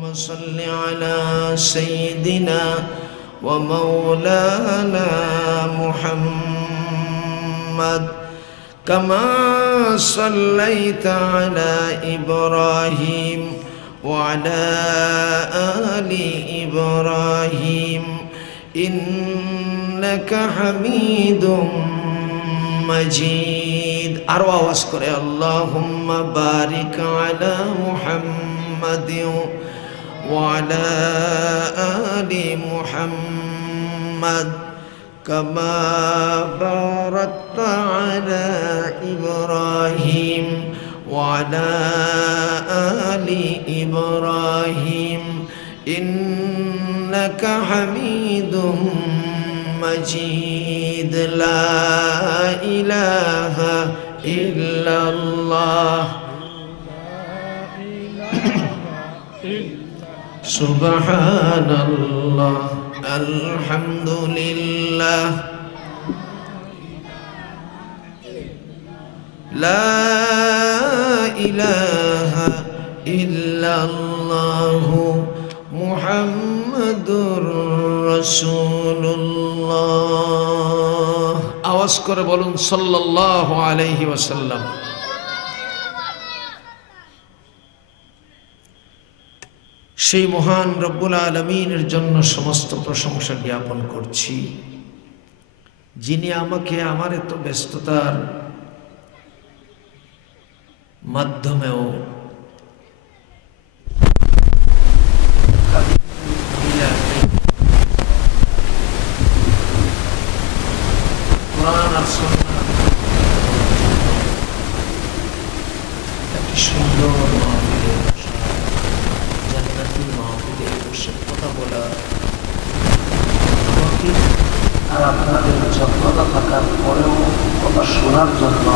صل على سيدنا ومولانا محمد كما صليت على إبراهيم وعلى آل إبراهيم إنك حميد مجيد أروى واسكر اللهم بارك على محمد وعلى آل محمد كما باركت على إبراهيم وعلى آل إبراهيم إنك حميد مجيد لا إله إلا الله سبحان الله الحمد لله لا إله إلا الله محمد رسول الله আওয়াজ করে বলুন সাল্লাল্লাহু আলাইহি ওয়াসাল্লাম। সেই মহান রব্বুল আলামিনের জন্য সমস্ত প্রশংসা জ্ঞাপন করছি, যিনি আমাকে আমার এত ব্যস্ততার মাধ্যমেও কোরআন আর সুন্নাহ একটি সুন্দর মাহফিলে জান্নাতি মাহফিলে বসে কথা বলা আমাকে আর আপনাদের যত্নতা থাকার পরেও কথা শোনার জন্য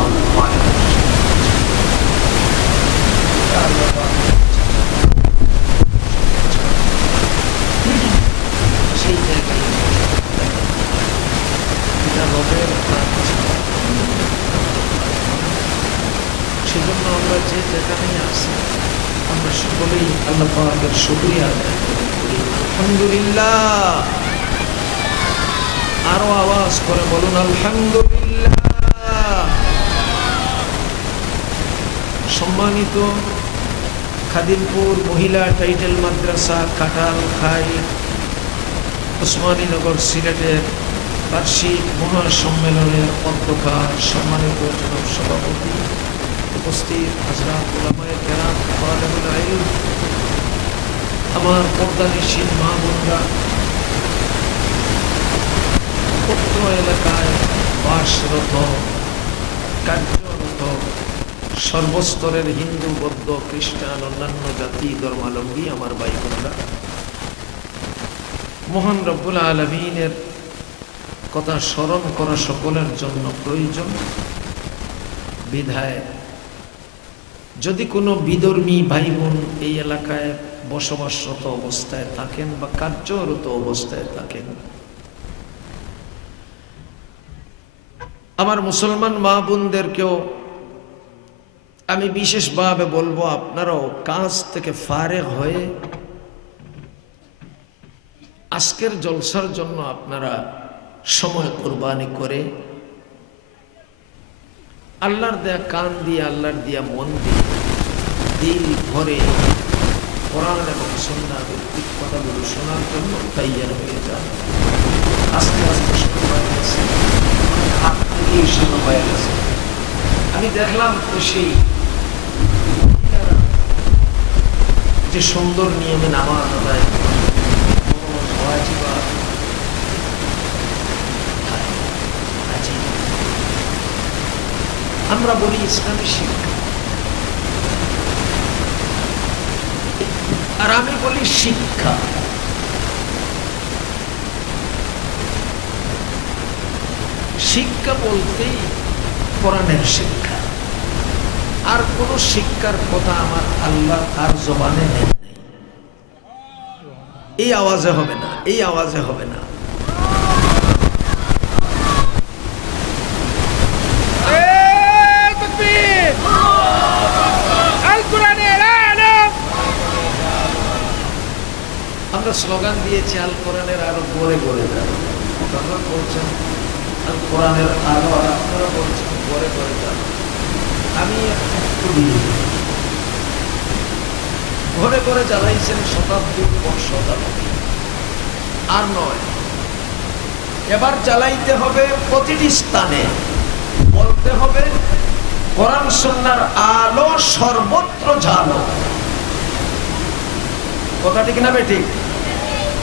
সেই জায়গায় সেজন্য আমরা যে যেখানে আছি আমরা সকলেই আল্লাহ পাকের শুকরিয়া আদায় করি আলহামদুলিল্লাহ। আরো আওয়াজ করে বলুন আলহামদুলিল্লাহ। সম্মানিত খাদিমপুর মহিলা টাইটেল মাদ্রাসা কাটাল খাই ওসমানীনগর সিলেটের বার্ষিক মহাসম্মেলনের অধ্যক্ষা সম্মানিত জনাব সভাপতি, উপস্থিত হযরত উলামায়ে কেরাম, তালেবুল ইলম, আমার পর্দানিশীন মা বোনরা, উক্ত এলাকায় বাসরত কার্যরত সর্বস্তরের হিন্দু, বৌদ্ধ, খ্রিস্টান, অন্যান্য জাতি ধর্মাবলম্বী আমার ভাই বোনরা, মহান রব্বুল আলামিনের কথা স্মরণ করা সকলের জন্য প্রয়োজন। বিধায় যদি কোনো বিধর্মী ভাই বোন এই এলাকায় বসবাসরত অবস্থায় থাকেন বা কার্যরত অবস্থায় থাকেন, আমার মুসলমান মা বোনদেরকেও আমি বিশেষভাবে বলবো, আপনারাও কাজ থেকে ফারেগ হয়ে আজকের জলসার জন্য আপনারা সময় কুরবানি করে আল্লাহর দেয়া কান দিয়ে, আল্লাহর দেয়া মন দিয়ে, দিল ভরে কোরআন এবং সুন্নাহ ভিত্তিক কথাগুলো শোনার জন্য তৈয়ার হয়ে যান। আস্তে আস্তে শুরু হয়ে গেছে, হাত থেকেই শুরু হয়ে গেছে। আমি দেখলাম খুশি যে সুন্দর নিয়মে নামাজ আদায় আমরা বলি ইসলামী শিক্ষা, আর আমি বলি শিক্ষা। শিক্ষা বলতেই কোরআনের শিক্ষা, আর কোন শিক্ষার কথা আমার আল্লাহ আর জবানে নেই। এই আওয়াজে হবে না, এই আওয়াজে হবে না। আমরা স্লোগান দিয়েছি আল কোরআনের আরো গড়ে গড়ে যান, আপনারা বলছেন আল কোরআনের আলো, আর আপনারা বলছেন গড়ে গড়ে যান। আমি একটু ঘরে ঘরে জ্বালাইছেন শতাব্দীর পর শতাব্দী, আর নয়, এবার জ্বালাইতে হবে প্রতিটি স্থানে, বলতে হবে কোরআন সুন্নাহর আলো সর্বত্র জ্বালো। কথা ঠিক না বেঠিক?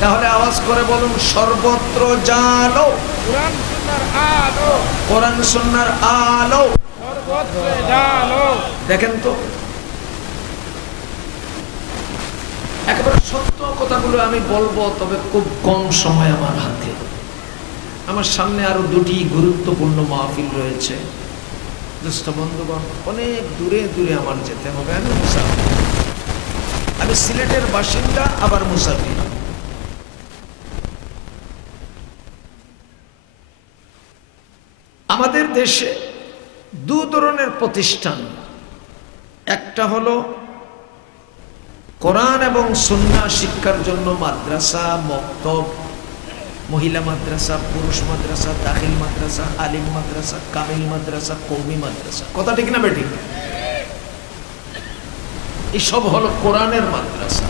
তাহলে আওয়াজ করে বলুন, সর্বত্র জ্বালো কোরআন সুন্নাহর আলো, কোরআন সুন্নাহর আলো সর্বত্র জ্বালো। দেখেন তো, একেবারে সত্য কথাগুলো আমি বলবো, তবে খুব কম সময় আমার হাতে। আমার সামনে আরো দুটি গুরুত্বপূর্ণ মাহফিল রয়েছে। দুস্থ বন্ধুগণ, অনেক দূরে দূরে আমার যেতে হবে। আমি মুসাফির, আমি সিলেটের বাসিন্দা, আবার মুসাফির। আমাদের দেশে দু ধরনের প্রতিষ্ঠান, একটা হলো কোরআন এবং সুন্নাহ শিক্ষার জন্য মাদ্রাসা, মক্তব, মহিলা মাদ্রাসা, পুরুষ মাদ্রাসা, দাখিল মাদ্রাসা, আলিম মাদ্রাসা, কামিল মাদ্রাসা, কওমি মাদ্রাসা। কথা ঠিক না বেঠিক? এসব হলো কোরআনের মাদ্রাসা।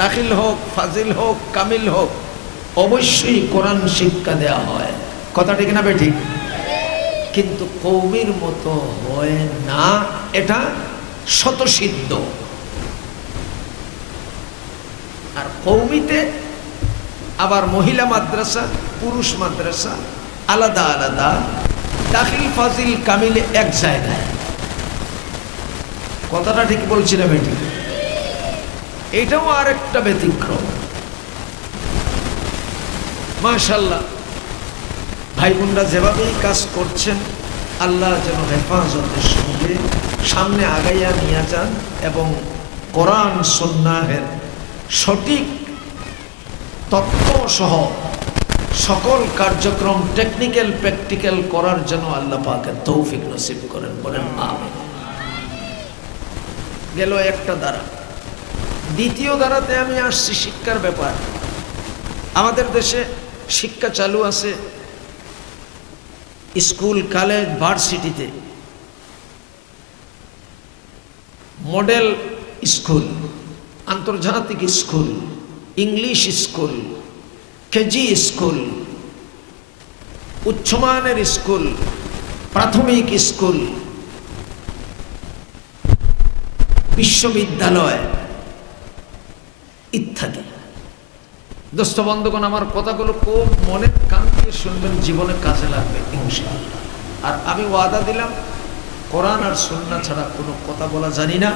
দাখিল হোক, ফাজিল হোক, কামিল হোক, অবশ্যই কোরআন শিক্ষা দেয়া হয়। কথা ঠিক না বেঠিক? কিন্তু কওমির মতো হয় না, এটা স্বতঃসিদ্ধ। আর কওমিতে আবার মহিলা মাদ্রাসা, পুরুষ মাদ্রাসা আলাদা আলাদা, দাখিল ফাজিল কামিলে এক জায়গায়। কথাটা ঠিক বলছি না বেটি? এটাও আর একটা ব্যতিক্রম। মাশাআল্লাহ, ভাই বোনরা যেভাবেই কাজ করছেন, আল্লাহ যেন হেফাজতের সঙ্গে সামনে আগাইয়া নিয়ে যান এবং কোরআন সুন্নাহের সঠিক তত্ত্ব সহ সকল কার্যক্রম টেকনিক্যাল প্র্যাকটিক্যাল করার জন্য আল্লাহ পাকের তৌফিক নসিব করেন। বলেন আমিন। গেল একটা ধারা। দ্বিতীয় ধারাতে আমি আসছি শিক্ষার ব্যাপার। আমাদের দেশে শিক্ষা চালু আছে স্কুল, কলেজ, ভার্সিটিতে। মডেল স্কুল, আন্তর্জাতিক school, English school, KG school, উচ্চমানের স্কুল, প্রাথমিক স্কুল, বিশ্ববিদ্যালয় ইত্যাদি। দোস্ত বন্ধুগণ, আমার কথাগুলো খুব মনের কান দিয়ে শুনবেন, জীবনে কাজে লাগবে ইনশাআল্লাহ। আর আমি ওয়াদা দিলাম, কোরআন আর সুন্নাহ ছাড়া কোনো কথা বলা জানি না।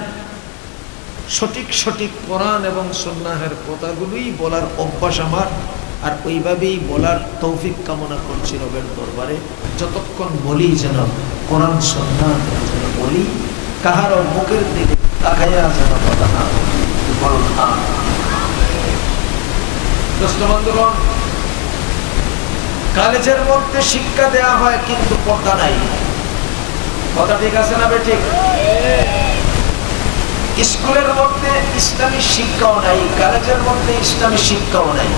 সঠিক সঠিক কোরআন এবং সুন্নাহের কথাগুলোই বলার অভ্যাস আমার, আর ওইভাবেই বলার তৌফিক কামনা করছি রবের দরবারে। যতক্ষণ বলি যেন কোরআন সুন্নাহ যেন বলি, কাহারও মুখের দিকে তাকাইয়া যেন কথা না বলুন। দোস্ত বন্ধুগণ, কলেজের মধ্যে শিক্ষা দেয়া হয় কিন্তু পর্দা নাই। কথা ঠিক আছে না বেঠিক? স্কুলের মধ্যে ইসলামী শিক্ষাও নাই, কলেজের মধ্যে ইসলামী শিক্ষাও নাই।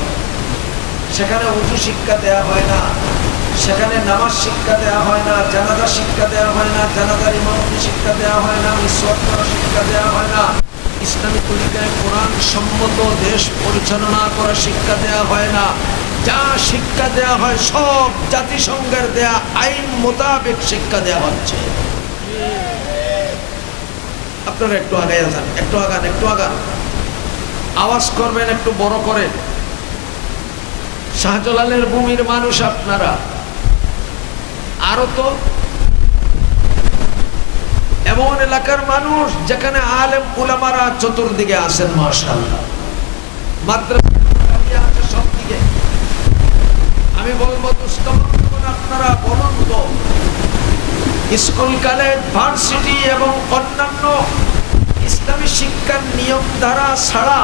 সেখানে উযু শিক্ষা দেয়া হয় না, সেখানে নামাজ শিক্ষা দেয়া হয় না, জানাজা শিক্ষা দেয়া হয় না, জানাজার ইমামতি শিক্ষা দেয়া হয় না, মিসওয়াক করা শিক্ষা দেয়া হয় না, ইসলামী তরিকায় কোরআন সম্মত দেশ পরিচালনা করা শিক্ষা দেয়া হয় না। যা শিক্ষা দেয়া হয় সব জাতিসংঘের দেয়া আইন মোতাবেক শিক্ষা দেয়া হচ্ছে। আপনারা একটু আগে যান, একটু আগান, একটু আগান, আওয়াজ করবেন একটু বড় করে। শাহজালালের ভূমির মানুষ আপনারা। আরো তো এমন এলাকার মানুষ যেখানে আলেম উলামারা চতুর্দিকে আছেন, মাশাআল্লাহ। মাদ্রাসা আছে সব দিকে। আমি বলবো দোস্ত বন্ধুগণ, আপনারা বলুন তো, স্কুল, কলেজ, ভার্সিটি এবং অন্যান্য ইসলামী শিক্ষার নিয়ম ধারা ছাড়া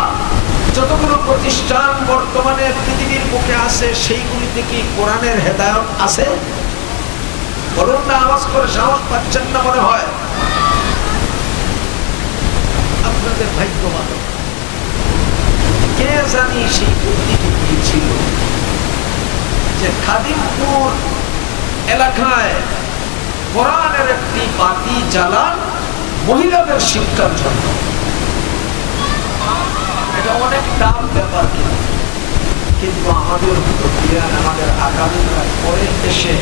যতগুলো প্রতিষ্ঠান বর্তমানে পৃথিবীর বুকে আছে, সেইগুলিতে কি কোরআনের হেদায়েত আছে? বলুন না, আওয়াজ করে। সাহস পাচ্ছেন না মনে হয়। আপনাদের ভাগ্যবান। কে জানি সেই বুদ্ধিযুক্তি ছিল যে খাদিমপুর এলাকায় কোরআনের একটি বাতি জ্বালান মহিলাদের শিক্ষার জন্য। এটা অনেক টাফ ব্যাপার, কিন্তু আমাদের প্রক্রিয়া আমাদের আগামীরা পরে এসে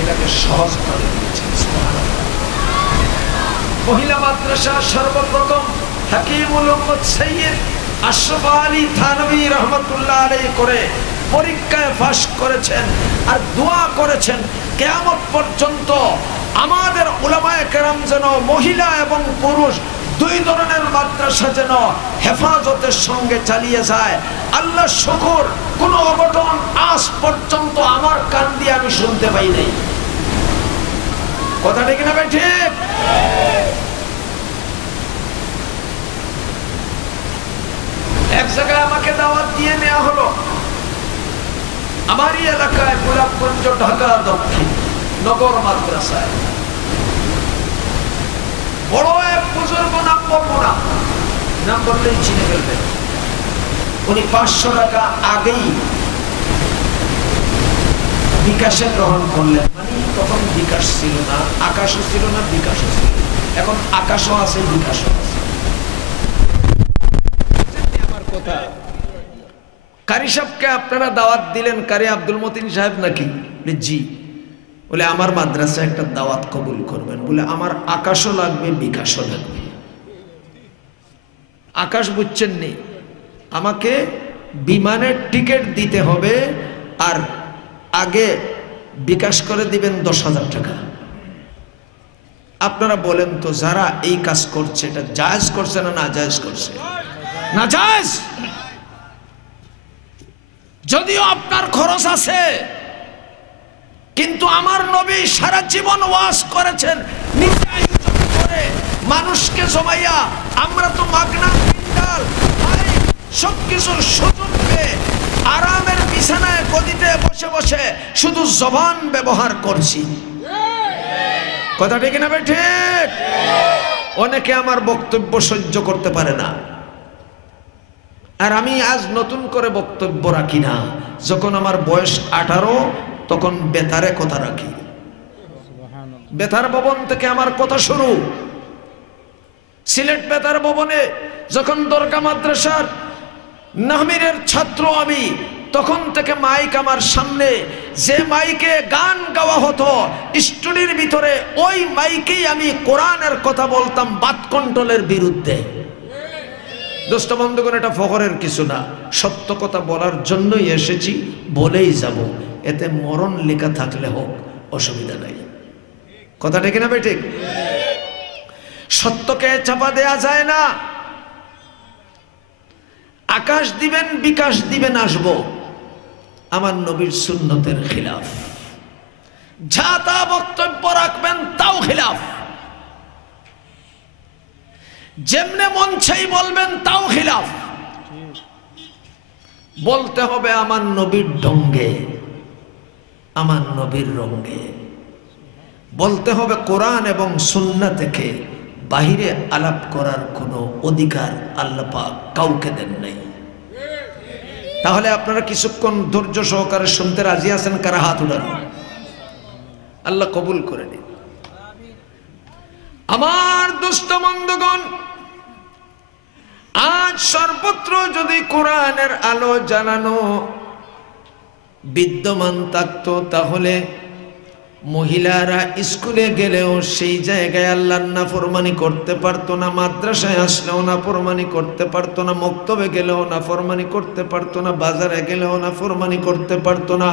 এটাকে সহজ করে দিয়েছে। মহিলা মাদ্রাসা সর্বপ্রথম হাকিমুল উম্মত সৈয়দ আশরাফ আলী থানভী রহমাতুল্লাহ আলাইহি করে পরীক্ষায় পাস করেছেন আর দোয়া করেছেন কিয়ামত পর্যন্ত আমাদের উলামায়ে কেরাম যেন মহিলা এবং পুরুষ দুই ধরনের মাদ্রাসা যেন হেফাজতের সঙ্গে চালিয়ে যায়। আল্লাহ শুকর, কোন অঘটন আজ পর্যন্ত আমার কান দিয়ে আমি শুনতে পাই নাই। কথাটা কিনা ভাই ঠিক? এক জায়গায় আমাকে দাওয়াত দিয়ে নেওয়া হলো, আমারই এলাকায় গোলাপগঞ্জ ঢাকা দক্ষিণ নগর মাদ্রাসায়। বড় এক বুজুর্গ, নাম বলবো না, নাম বললেই চিনে ফেলবেন। উনি 500 টাকা আগেই বিকাশে গ্রহণ করলেন। মানে তখন বিকাশ ছিল না, আকাশও ছিল না, বিকাশও ছিল। এখন আকাশও আছে, বিকাশও আছে। আমার কথা, কারি সাহেবকে আপনারা দাওয়াত দিলেন, কারি আব্দুল মতিন সাহেব নাকি? জি। বলে আমার মাদ্রাসায় একটা দাওয়াত কবুল করবেন। বলে আমার আকাশও লাগবে, বিকাশও লাগবে। আকাশ বুঝছেন নি, আমাকে বিমানের টিকিট দিতে হবে আর আগে বিকাশ করে দিবেন 10,000 টাকা। আপনারা বলেন তো, যারা এই কাজ করছে এটা জায়েজ করছে না নাজায়েজ করছে? নাজায়েজ। যদিও আপনার খরচ আছে, কিন্তু আমার নবী সারা জীবন ওয়াজ করেছেন নিজে আয়োজন করে মানুষকে জমাইয়া। আমরা তো মাগনা পিন্ডাল সবকিছুর সুযোগ পেয়ে আরামের বিছানায় গদিতে বসে বসে শুধু জবান ব্যবহার করছি। কথা ঠিক না ভাই ঠিক? অনেকে আমার বক্তব্য সহ্য করতে পারে না, আর আমি আজ নতুন করে বক্তব্য রাখি না। যখন আমার বয়স 18 তখন বেতারে কথা রাখি। বেতার ভবন থেকে আমার কথা শুরু। সিলেট বেতার ভবনে যখন দরগা মাদ্রাসার নাহমিরের ছাত্র আমি, তখন থেকে মাইক আমার সামনে, যে মাইকে গান গাওয়া হতো স্টুডিওর ভিতরে, ওই মাইকেই আমি কোরআনের কথা বলতাম বাদ কন্ট্রোলের বিরুদ্ধে। দোস্ত বন্ধুগণ, এটা ফখরের কিছু না, সত্য কথা বলার জন্যই এসেছি, বলেই যাব। এতে মরণ লেখা থাকলে হোক, অসুবিধা নাই। কথা ঠিক না ভাই ঠিক? সত্যকে চাপা দেয়া যায় না। আকাশ দিবেন, বিকাশ দিবেন, আসবো। আমার নবীর সুন্নতের খিলাফ। যা তা বক্তব্য রাখবেন তাও খিলাফ। যেমনে মন চাই বলবেন তাও খিলাফ। বলতে হবে আমার নবীর ঢঙ্গে, আমার নবীর রঙ্গে। বলতে হবে কোরআন এবং সুন্নাহ থেকে বাহিরে আলাপ করার কোনো অধিকার আল্লাহ পাক কাউকে দেন নাই। তাহলে আপনারা কিছুক্ষণ ধৈর্য সহকারে শুনতে রাজি আছেন? কারা হাত উঠান? আল্লাহ কবুল করে নিন। আমার দুষ্ট বন্ধুগণ, আজ সর্বত্র যদি কোরআনের আলো জানানো বিদ্যমান থাকতো, তাহলে মহিলারা স্কুলে গেলেও সেই জায়গায় আল্লাহর নাফরমানি করতে পারতো না, মাদ্রাসায় আসলেও নাফরমানি করতে পারতো না, মক্তবে গেলেও নাফরমানি করতে পারতো না, বাজারে গেলেও নাফরমানি করতে পারতো না,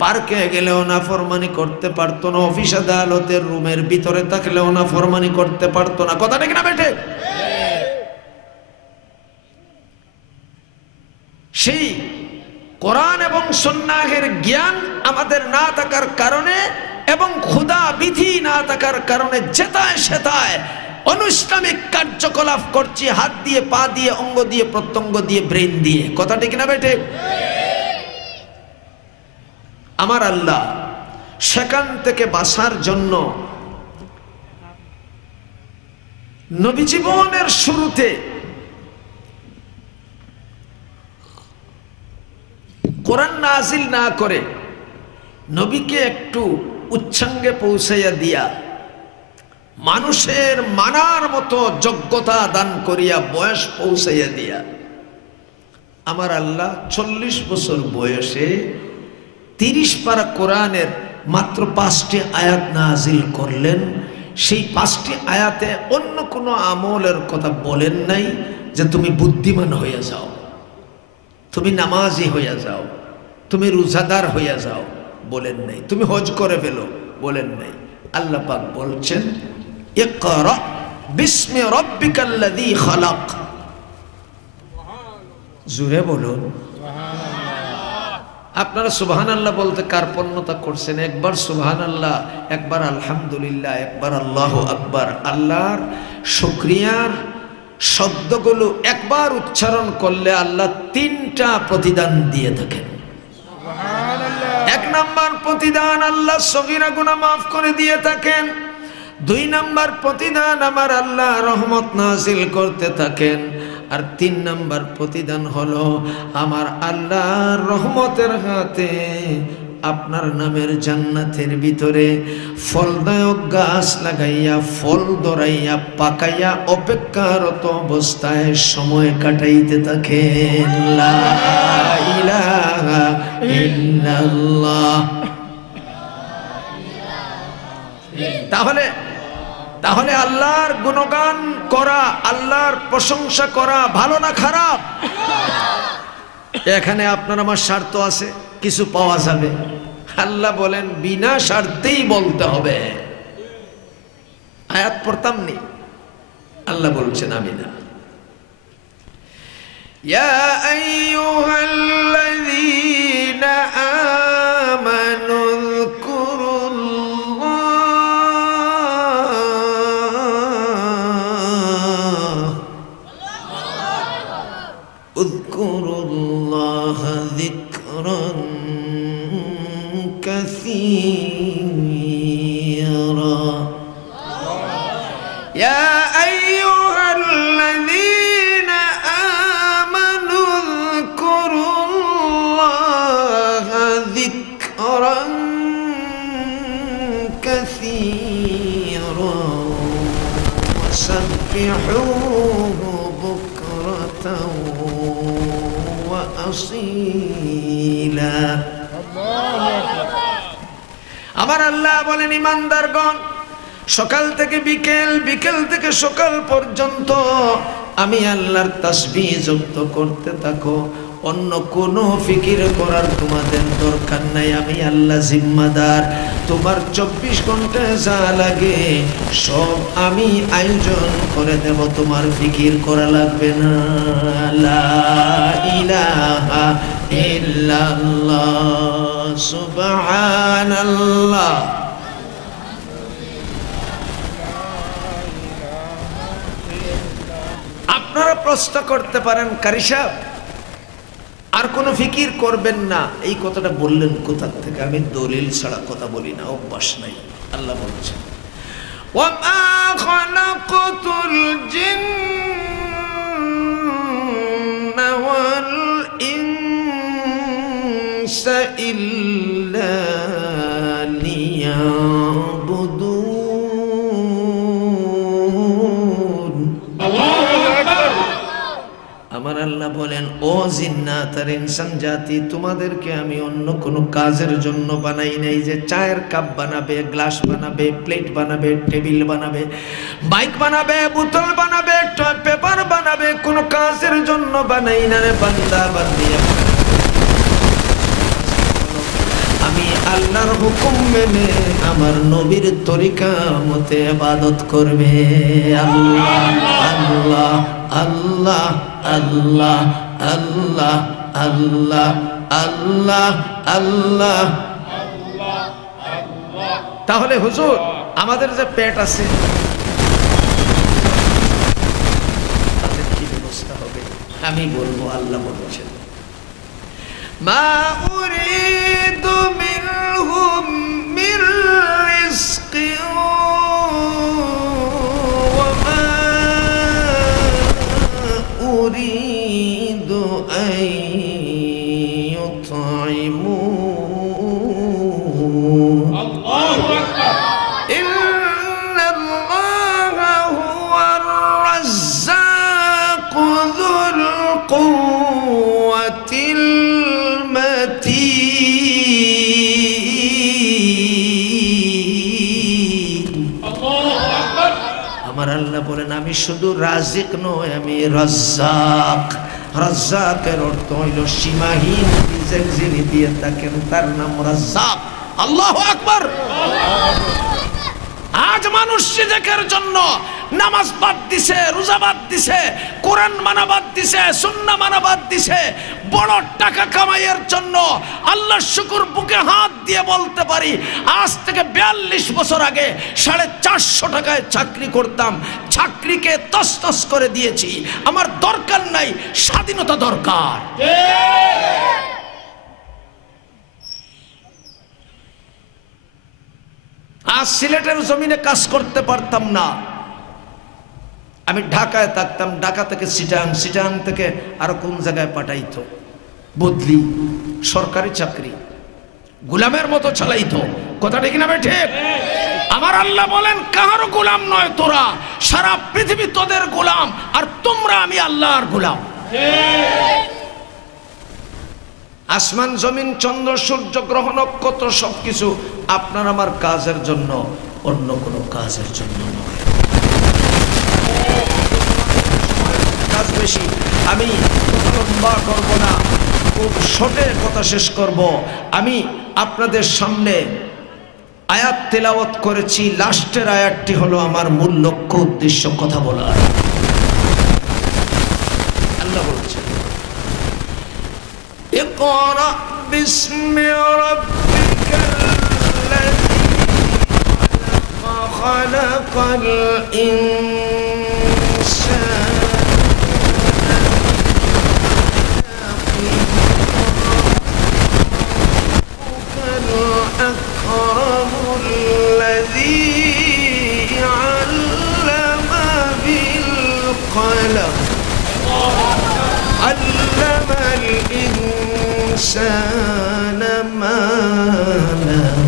পার্কে গেলেও নাফরমানি করতে পারতো না, অফিস আদালতের রুমের ভিতরে থাকলেও নাফরমানি করতে পারতো না। কথা ঠিক না বেটে? সেই কোরআন এবং সুন্নাহের জ্ঞান আমাদের না থাকার কারণে এবং খোদা বিধি না থাকার কারণে যেতায় সেতায় অনুষ্টামিক কার্যকলাপ করছি, হাত দিয়ে, পা দিয়ে, অঙ্গ দিয়ে, প্রত্যঙ্গ দিয়ে, ব্রেন দিয়ে। কথা ঠিক না বেটে? আমার আল্লাহ সেখান থেকে বাঁচার জন্য নবী জীবনের শুরুতে কোরআন নাজিল না করে নবীকে একটু উচ্ছাঙ্গে পৌঁছাইয়া দিয়া মানুষের মানার মতো যোগ্যতা দান করিয়া বয়স পৌঁছাইয়া দিয়া আমার আল্লাহ 40 বছর বয়সে 30 পারা কোরআনের মাত্র 5টি আয়াত নাজিল করলেন। সেই 5টি আয়াতে অন্য কোনো আমলের কথা বলেন নাই যে তুমি বুদ্ধিমান হইয়া যাও, তুমি নামাজি হইয়া যাও, তুমি রোজাদার হইয়া যাও, বলেন নাই। তুমি হজ করে ফেলো, বলেন নাই। আল্লাহ পাক বলছেন ইকরা বিস্মি রাব্বিকাল্লাযী খালাক। জুড়ে বলুন আপনারা সুবহানাল্লাহ বলতে কার্পণ্যতা করছেন। একবার সুবহানাল্লাহ, একবার আলহামদুলিল্লাহ, একবার আল্লাহু আকবার। আল্লাহর শুকরিয়ার শব্দগুলো একবার উচ্চারণ করলে আল্লাহ 3টা প্রতিদান দিয়ে থাকেন। 1 নাম্বার প্রতিদান আল্লাহ সগীরা গুনাহ মাফ করে দিয়ে থাকেন। 2 নাম্বার প্রতিদান আমার আল্লাহ রহমত নাজিল করতে থাকেন। আর 3 নাম্বার প্রতিদান হলো আমার আল্লাহর রহমতের হাতে আপনার নামের জান্নাতের ভিতরে ফলদায়ক গাছ লাগাইয়া ফল ধরাইয়া পাকাইয়া অপেক্ষারত অবস্থায় সময় কাটাইতে থাকেন। লা ইলাহা ইল্লাল্লাহ। তাহলে আল্লাহর গুণগান করা, আল্লাহর প্রশংসা করা ভালো না খারাপ? এখানে আপনার আমার স্বার্থ আছে, কিছু পাওয়া যাবে। আল্লাহ বলেন বিনা স্বার্থেই বলতে হবে। আয়াত পড়তাম নি, আল্লাহ বলছেন আমি না। ইয়া আইয়ুহাল্লাযীনা আমানু اذكروا ذكرا كثيرا يا أيها الذين آمنوا اذكروا الله ذكرا كثيرا وسبحوه بكرة وأصيلا। আমার আল্লাহ বলেন ইমানদারগণ সকাল থেকে বিকেল, বিকেল থেকে সকাল পর্যন্ত আমি আল্লাহর তাসবিহ যুক্ত করতে থাকো। অন্য কোনো ফিকির করার তোমাদের দরকার নাই, আমি আল্লাহ জিম্মাদার। তোমার 24 ঘন্টা যা লাগে সব আমি আয়োজন করে দেব, তোমার ফিকির করা লাগবে না। লা ইলাহা ইল্লাল্লাহ সুবহানাল্লাহ। আপনারা প্রশ্ন করতে পারেন কারি সাহেব আর কোনো ফিকির করবেন না, এই কথাটা বললেন কোথা থেকে? আমি দলিল ছাড়া কথা বলি না, অভ্যাস নাই। আল্লাহ বলছেন ওয়ামা খালাকাতুল জিন্না ওয়াল ইনসা ইল্লা লিয়াবুদুন। আমার আল্লাহ বলেন ও জিন্নাত আর ইনসান জাতি, তোমাদেরকে আমি অন্য কোনো কাজের জন্য বানাই নাই যে চায়ের কাপ বানাবে, গ্লাস বানাবে, প্লেট বানাবে, টেবিল বানাবে, বাইক বানাবে, বোতল বানাবে, পেপার বানাবে, কোনো কাজের জন্য বানাই না রে বান্দা বান্দি। আমি আল্লাহর হুকুম মেনে আমার নবীর তরিকা মতে ইবাদত করবে। আল্লাহ আল্লাহ আল্লাহ আল্লাহ আল্লাহ আল্লাহ আল্লাহ আল্লাহ। তাহলে হুজুর আমাদের যে পেট আছে তাদের কি ব্যবস্থা হবে? আমি বলবো আল্লাহ বলছেন মা উরিদু মিনহুম মির রিজকিন ওয়া মা উরিদু আন ইউতআমুন। আমি শুধু রাজিক নয়, আমি রাজ্জাক। রাজ্জাকের অর্থ হইল সীমাহীন রিজিক যিনি দিয়ে থাকেন তার নাম রাজ্জাক। আল্লাহু আকবার। আজ মানুষ রিজিকের জন্য নামাজ বাদ দিছে, রোজা বাদ দিছে, কোরআন মানা বাদ দিছে, সুন্নাহ মানা বাদ দিছে, বড় টাকা কামাইয়ের জন্য। আল্লাহর শুকর, বুকে হাত দিয়ে বলতে পারি আজ থেকে 42 বছর আগে 450 টাকায় চাকরি করতাম, চাকরিকে তছনছ করে দিয়েছি। আমার দরকার নাই, স্বাধীনতা দরকার। আজ সিলেটের জমিনে কাজ করতে পারতাম না, আমি ঢাকায় থাকতাম, ঢাকা থেকে চিটাং, চিটাং থেকে আরো কোন জায়গায় পাঠাইতো, বদলি, সরকারি চাকরি গোলামের মতো চালাইতো। কথা ঠিক না ঠিক? আমার আল্লাহ বলেন কাহারও গোলাম নয় তোরা, সারা পৃথিবী তোদের গোলাম, আর তোমরা আমি আল্লাহর গোলাম। আসমান জমিন চন্দ্র সূর্য গ্রহ নক্ষত্র সবকিছু আপনার আমার কাজের জন্য, অন্য কোনো কাজের জন্য নয়। কাজ বেশি, আমি লম্বা করব না, খুব শর্টে কথা শেষ করব। আমি আপনাদের সামনে আয়াত তেলাওয়াত করেছি, লাস্টের আয়াতটি হলো আমার মূল লক্ষ্য উদ্দেশ্য কথা বলার। আল্লাহ বলছেন ইকরা বিসমি রাব্বিকাল্লাযী খালাকাল ইনসান علم الإنسان ما لم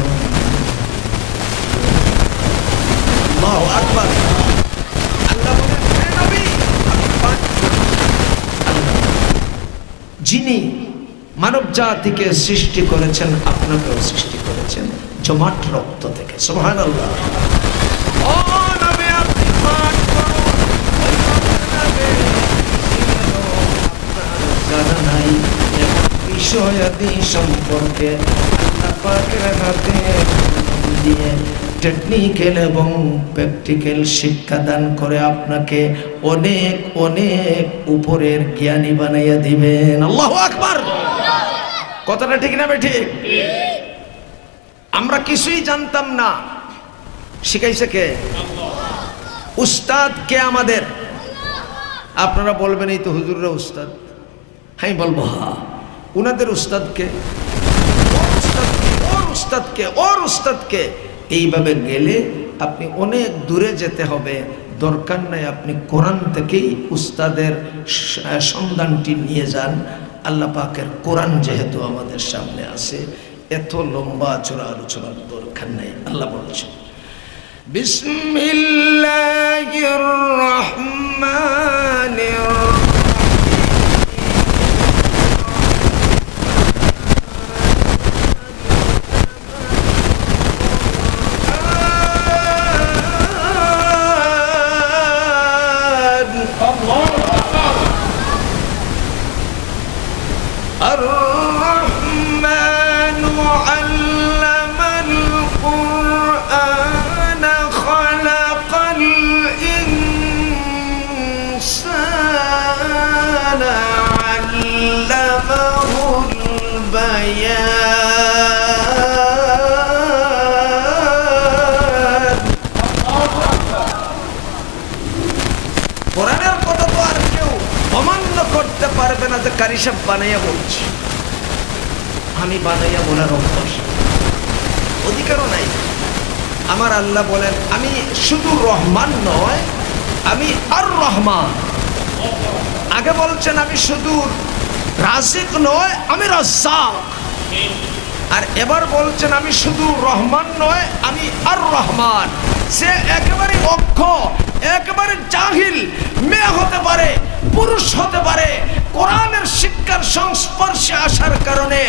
الله أكبر যিনি মানব জাতিকে সৃষ্টি করেছেন আপনাকেও সৃষ্টি করেছেন জমাট রক্ত থেকে। সুবহানাল্লাহ। ও নবী আপনি পাঠ করুন, জানা নাই বিষয়াদি সম্পর্কে আল্লাহ পাকের হাতে দিয়ে টেকনিক্যাল এবং প্র্যাকটিক্যাল শিক্ষা দান করে আপনাকে অনেক অনেক উপরের জ্ঞানী বানাইয়া দিবেন। আল্লাহু আকবার। কথাটা ঠিক না ঠিক? আমরা কিছুই জানতাম না, শিখাইছে কে? উস্তাদ কে আমাদের? আপনারা বলবেন এই তো হুজুররা উস্তাদ। আমি বলবো হ্যাঁ, উনাদের উস্তাদকে, ওর উস্তাদকে, ওর উস্তাদকে। এইভাবে গেলে আপনি অনেক দূরে যেতে হবে। দরকার নাই আপনি কোরআন থেকেই উস্তাদের সন্ধানটি নিয়ে যান। আল্লাহ পাকের কোরআন যেহেতু আমাদের সামনে আছে, এত লম্বা চড়া আলোচনার দরকার নেই। আল্লাহ বলছেন বিসমিল্লাহির রহমানির الرحمن علم القرآن خلق الإنسان علمه البيان কোরআনের কথা তো আর কেউ অমান্য করতে পারবে না যে কারি সাহেব বানাইয়া বলছে। আমি বানাইয়া বলার অভ্যাস, অধিকারও নাই। আমার আল্লাহ বলেন আমি শুধু রহমান নয়, আমি আর রহমান। আগে বলছেন আমি শুধু রাজিক নয়, আমি রাজ্জাক। আর এবার বলছেন আমি শুধু রহমান নয়, আমি আর রহমান। সে একেবারে অজ্ঞ, একেবারে জাহিল, মেয়ে হতে পারে, পুরুষ হতে পারে, কোরআনের শিক্ষার সংস্পর্শে আসার কারণে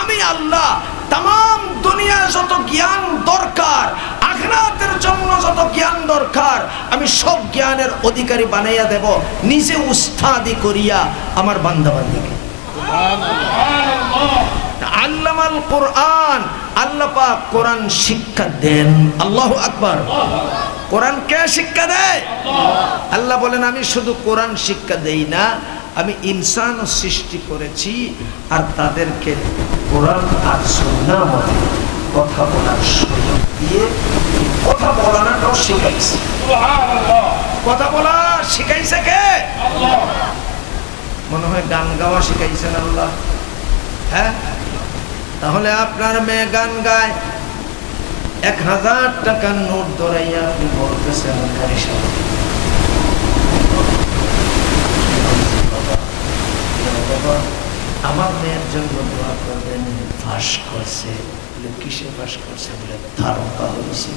আমি আল্লাহ তাম দুনিয়া যত জ্ঞান দরকার আখিরাতের জন্য যত জ্ঞান দরকার আমি সব জ্ঞানের অধিকারী বানাইয়া দেব, নিজে উস্তাদি করিয়া আমার বান্দাবান্দিকে। আল্লামাল কোরআন, আল্লাহ পাক কোরআন শিক্ষা দেন। আল্লাহু আকবার। কোরআন কে শিক্ষা দেয়? আল্লাহ বলেন আমি শুধু কোরআন শিক্ষা দেই না, আমি ইনসান সৃষ্টি করেছি আর তাদেরকে কোরআন আর সুন্নাহ মতে কথা বলার সুযোগ দিয়ে কথা বলানোটাও শিখাইছে। কথা বলা শিখাইছে কে? আল্লাহ। মনে হয় গান গাওয়া শিখাইছেন আল্লাহ। হ্যাঁ, তাহলে আপনার মেয়ে গান গায়, 1000 টাকার নোট ধরাইয়া আপনি বলতেছেন আমার মেয়ের জন্য দোয়া করবেন, ফাঁস করছে। কিসে ফাঁস করছে? বলে তারকা হয়েছে।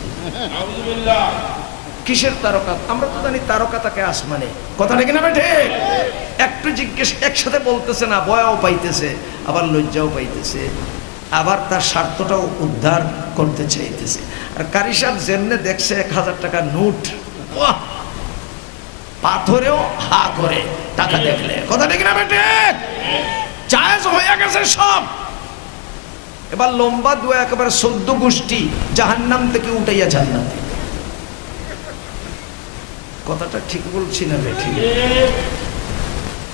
কিসের তারকা? আমরা তো জানি তারকা তাকে আসমানে। কথা নাকি না বেঠে? একটু জিজ্ঞেস, একসাথে বলতেছে না, ভয়ও পাইতেছে আবার লজ্জাও পাইতেছে, আবার তার স্বার্থটাও উদ্ধার করতে চাইতেছে। আর কারি সাহেব যেমনে দেখছে 1000 টাকার নোট, পাথরেও হা করে টাকা দেখলে। কথা নাকি না বেঠে? জায়েজ হয়ে গেছে সব। এবার লম্বা দোয়া, একেবারে 14 গোষ্ঠী জাহান্নাম থেকে উঠাইয়া জান্নাতে। কথাটা ঠিক বলছি না বেঠি?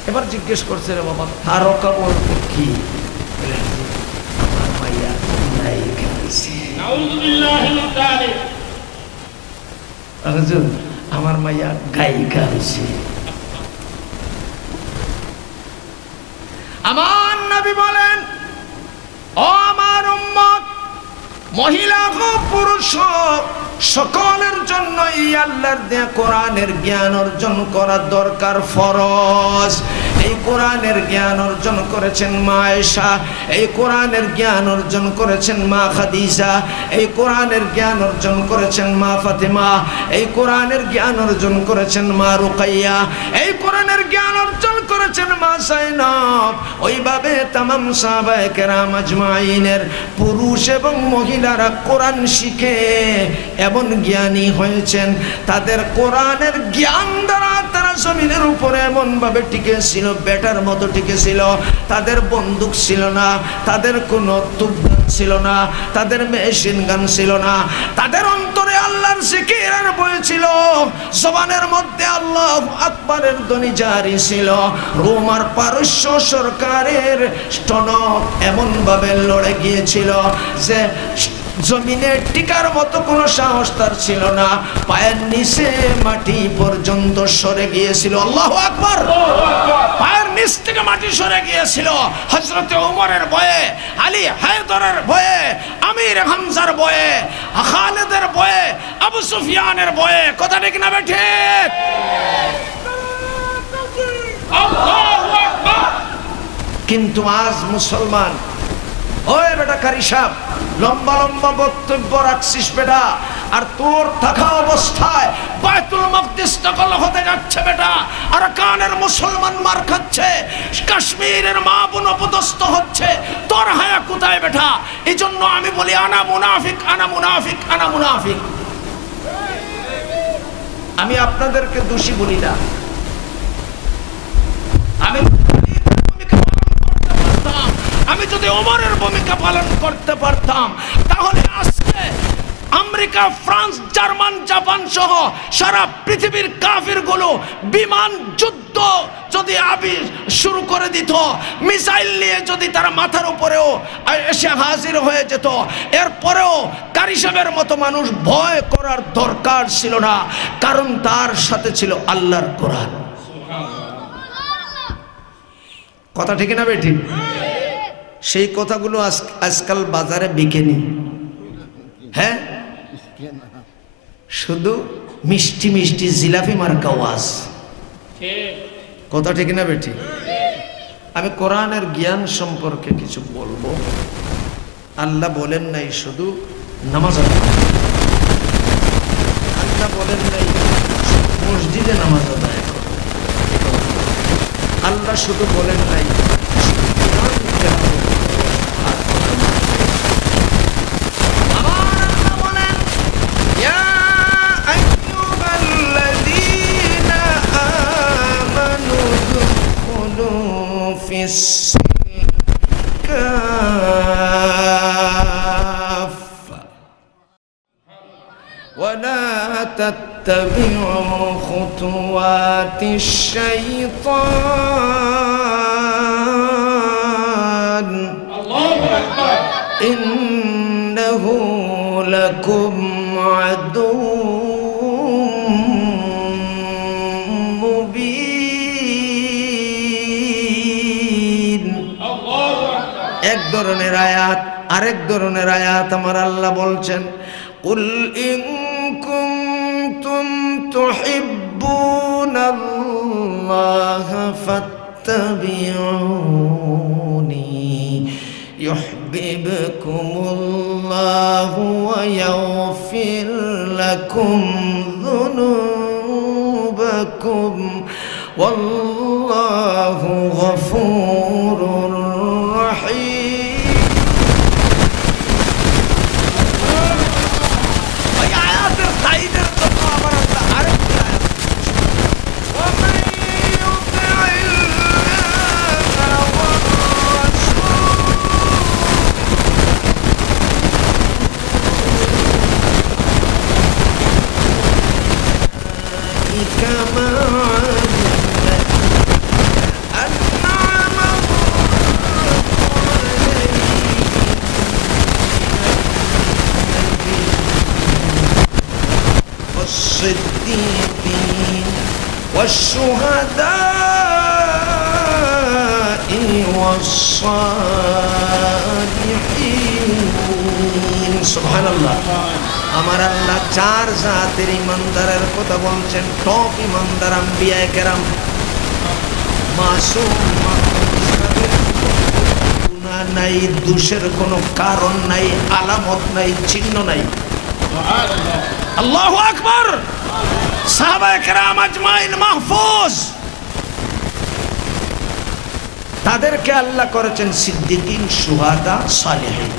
এবার জিজ্ঞেস করছে, রে বাবা তারকা বলতে কি? আমার মাইয়া নায়িকা হইছে। আমার মাইয়া গায়িকা হইছে। আমার নবী বলেন, ও আমার উম্মত, মহিলা হোক পুরুষ হোক, সকলের জন্য এই আল্লাহর দেয়া কোরআনের জ্ঞান অর্জন করা দরকার, ফরজ। এই কোরআনের জ্ঞান অর্জন করেছেন মা আয়েশা, এই কোরআনের জ্ঞান অর্জন করেছেন মা খাদিজা, এই কোরআনের জ্ঞান অর্জন করেছেন মা ফাতেমা, এই কোরআনের জ্ঞান অর্জন করেছেন মা রুকাইয়া, এই কোরআনের জ্ঞান অর্জন করেছেন মা যায়েনব। ওইভাবে তামাম সাহাবায়ে কেরাম আজমাইনের পুরুষ এবং মহিলারা কোরআন শিখে এমন জ্ঞানী হয়েছেন, তাদের কোরআনের জ্ঞান দ্বারা তারা জমিনের উপরে এমন ভাবে টিকেছিল, বেটার মতো টিকেছিল। তাদের বন্দুক ছিল না, তাদের কোনো তুফান ছিল না, তাদের মেশিন গান ছিল না, তাদের অন্তরে আল্লাহর জিকিরের বই ছিল, জবানের মধ্যে আল্লাহু আকবারের ধ্বনি জারি ছিল। রোম আর পারস্য সরকারের টনক এমন ভাবে লড়ে গিয়েছিল যে জমিনে টিকার মতো কোনো সাহস তার ছিল না, পায়ের নিচে মাটি পর্যন্ত সরে গিয়েছিল। আল্লাহু আকবার। পায়ের নিচ থেকে মাটি সরে গিয়েছিল। হযরত ওমরের ভয়ে, আলী হায়দারের ভয়ে, আমির হামজার ভয়ে, খালিদের ভয়ে, আবু সুফিয়ানের ভয়ে। কথা ঠিক না ঠিক? আল্লাহু আকবার। কিন্তু আজ মুসলমান, ওই বেটা কারি সাহেব, লম্বা লম্বা বক্তব্য রাখছিস বেটা, আর তোর থাকা অবস্থায় বাইতুল মাকদিস দখল হতে যাচ্ছে বেটা, আর কানের মুসলমান মার খাচ্ছে, কাশ্মীরের মা বোন অপদস্থ হচ্ছে, তোর হায়া কোথায় বেটা? এই জন্য আমি বলি আনা মুনাফিক, আনা মুনাফিক, আনা মুনাফিক। আমি আপনাদেরকে দোষী বলি না, আমি যদি ওমরের ভূমিকা পালন করতে পারতাম তাহলে আজকে আমেরিকা, ফ্রান্স, জার্মান, জাপান সহ সারা পৃথিবীর কাফিরগুলো বিমান যুদ্ধ যদি শুরু করে দিত, মিসাইল নিয়ে যদি তারা মাথার উপরেও এসে হাজির হয়ে যেত, এরপরেও কারি সাহেবের মতো মানুষ ভয় করার দরকার ছিল না, কারণ তার সাথে ছিল আল্লাহর কোরআন। কথা ঠিক না বেঠি? সেই কথাগুলো আজকাল বাজারে বিকেনি। হ্যাঁ, শুধু মিষ্টি মিষ্টি জিলাপি মার্কা ওয়াজ। কথা ঠিক না বেঠি? আমি কোরআনের জ্ঞান সম্পর্কে কিছু বলবো। আল্লাহ বলেন নাই শুধু নামাজ আদায়, আল্লাহ বলেন নাই মসজিদে নামাজ আদায় করো, আল্লাহ শুধু বলেন নাই في السلك كافة ولا تتبعوا خطوات الشيطان إنه لكم عدو مبين এক ধরনের আয়াত আরেক ধরনের আয়াত আমার আল্লাহ বলছেন কুল ইন কুনতুম তুহিব্বুনাল্লাহ ফাত্তাবিউনি ইউহিব্বুকুমুল্লাহু ওয়া ইয়াগফির লাকুম যুনুবাকুম ওয়াল্লাহু গফুরুর রহিম। এই আয়াতের তাইদের জন্য আমার আল্লাহ আরেকটি আয়াত ওয়ামান ইউতি'ইল্লাহ ওয়া كما أنعم والصديقين والشهداء والصالحين سبحان الله আমার আল্লাহ চার জাতের ইমানদারের কথা বলছেন টপ ইমানদার আম্বিয়ায়ে কেরাম মাসুম গুনাহ নাই দোষের কোনো কারণ নাই আলামত নাই চিহ্ন নাই সুবহানাল্লাহ আল্লাহু আকবার সাহাবায়ে কেরাম আজমাইন মাহফুজ তাদেরকে আল্লাহ করেছেন সিদ্দিকিন শুহাদা সালেহিন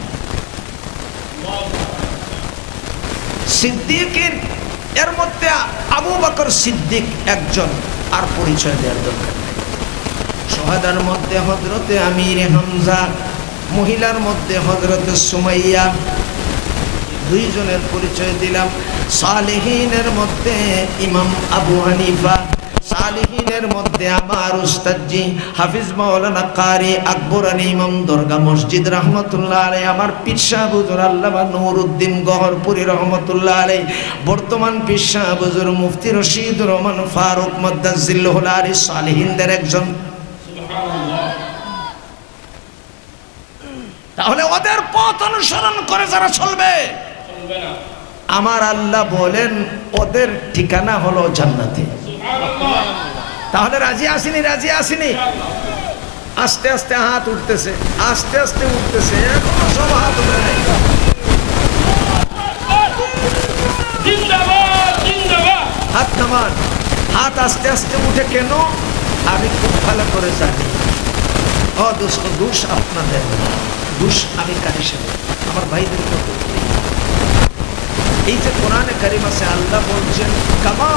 সিদ্দিকিন এর মধ্যে আবু বকর সিদ্দিক একজন আর পরিচয় দেওয়ার দরকার নেই শুহাদার মধ্যে হযরতে আমির হামজা মহিলার মধ্যে হযরতে সুমাইয়া দুইজনের পরিচয় দিলাম সালেহিনের মধ্যে ইমাম আবু হানিফা সালেহিনের মধ্যে আমার উস্তাদজি হাফিজ মাওলানা কারি আকবর আলী ইমাম দরগা মসজিদ রহমতুল্লাহ আলাইহি আমার পীর সাহেব হুজুর আল্লামা নুরউদ্দিন গহরপুরি রহমতুল্লাহ আলাইহি বর্তমান পীর সাহেব হুজুর মুফতি রশিদুর রহমান ফারুক মাদ্দাজিল্লাহুল আলী সালেহিনদের একজন সুবহানাল্লাহ তাহলে ওদের পথ অনুসরণ করে যারা চলবে চলবে না আমার আল্লাহ বলেন ওদের ঠিকানা হলো জান্নাতে তাহলে রাজি আসেনি রাজি আসেনি আস্তে আস্তে হাত উঠতেছে আস্তে আস্তে উঠতেছে এখনো সব হাত উঠে নাই জিন্দাবাদ জিন্দাবাদ হাত নামান হাত আস্তে আস্তে উঠে কেন আমি খুব ভালো করে জানি ও দোস্ত দোষ আপনাদের দোষ আমি কারি সাহেব আমার ভাইদের কথা এই যে কোরআনে কারিম আছে আল্লাহ বলছেন কামা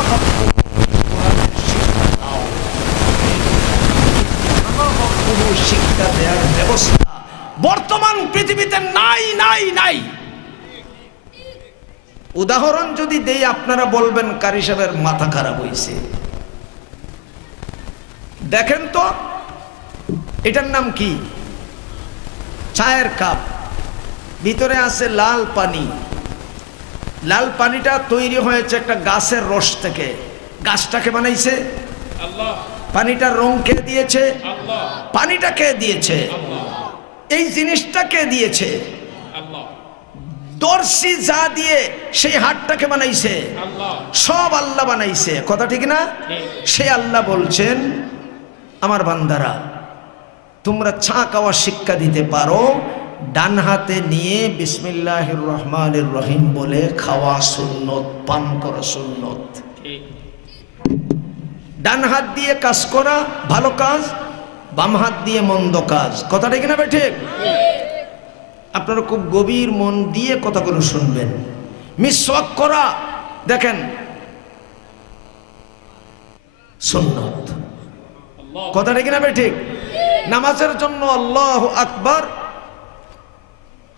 শিক্ষা দেওয়ার ব্যবস্থা বর্তমান পৃথিবীতে নাই নাই নাই উদাহরণ যদি দেই আপনারা বলবেন কারি সাহেবের মাথা খারাপ হয়েছে দেখেন তো এটার নাম কি চায়ের কাপ ভিতরে আছে লাল পানি লাল পানিটা তৈরি হয়েছে একটা গাছের রস থেকে গাছটাকে বানাইছে আল্লাহ পানিটার রং কে দিয়েছে আল্লাহ পানিটা কে দিয়েছে আল্লাহ এই জিনিসটা কে দিয়েছে আল্লাহ দর্শি যা দিয়ে সেই হাটটাকে বানাইছে আল্লাহ সব আল্লাহ বানাইছে কথা ঠিক না সে আল্লাহ বলছেন আমার বান্দারা তোমরা চা খাওয়া শিক্ষা দিতে পারো ডান হাতে নিয়ে বিসমিল্লাহির রহমানির রহিম বলে খাওয়া সুন্নত পান করা সুন্নত ডান হাত দিয়ে কাজ করা ভালো কাজ বাম হাত দিয়ে মন্দ কাজ কথা ঠিক না ঠিক আপনারা খুব গভীর মন দিয়ে কথাগুলো শুনবেন মিসওয়াক করা দেখেন সুন্নত কথা ঠিক না ঠিক নামাজের জন্য আল্লাহু আকবার,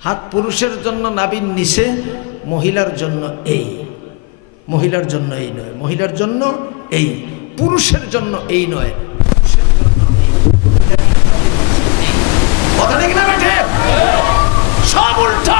হাত পুরুষের জন্য নাভির নিচে, মহিলার জন্য এই, মহিলার জন্য এই নয়, মহিলার জন্য এই, পুরুষের জন্য এই নয়, পুরুষের জন্য এই। কথা ঠিক না বেঠে? সব উল্টা।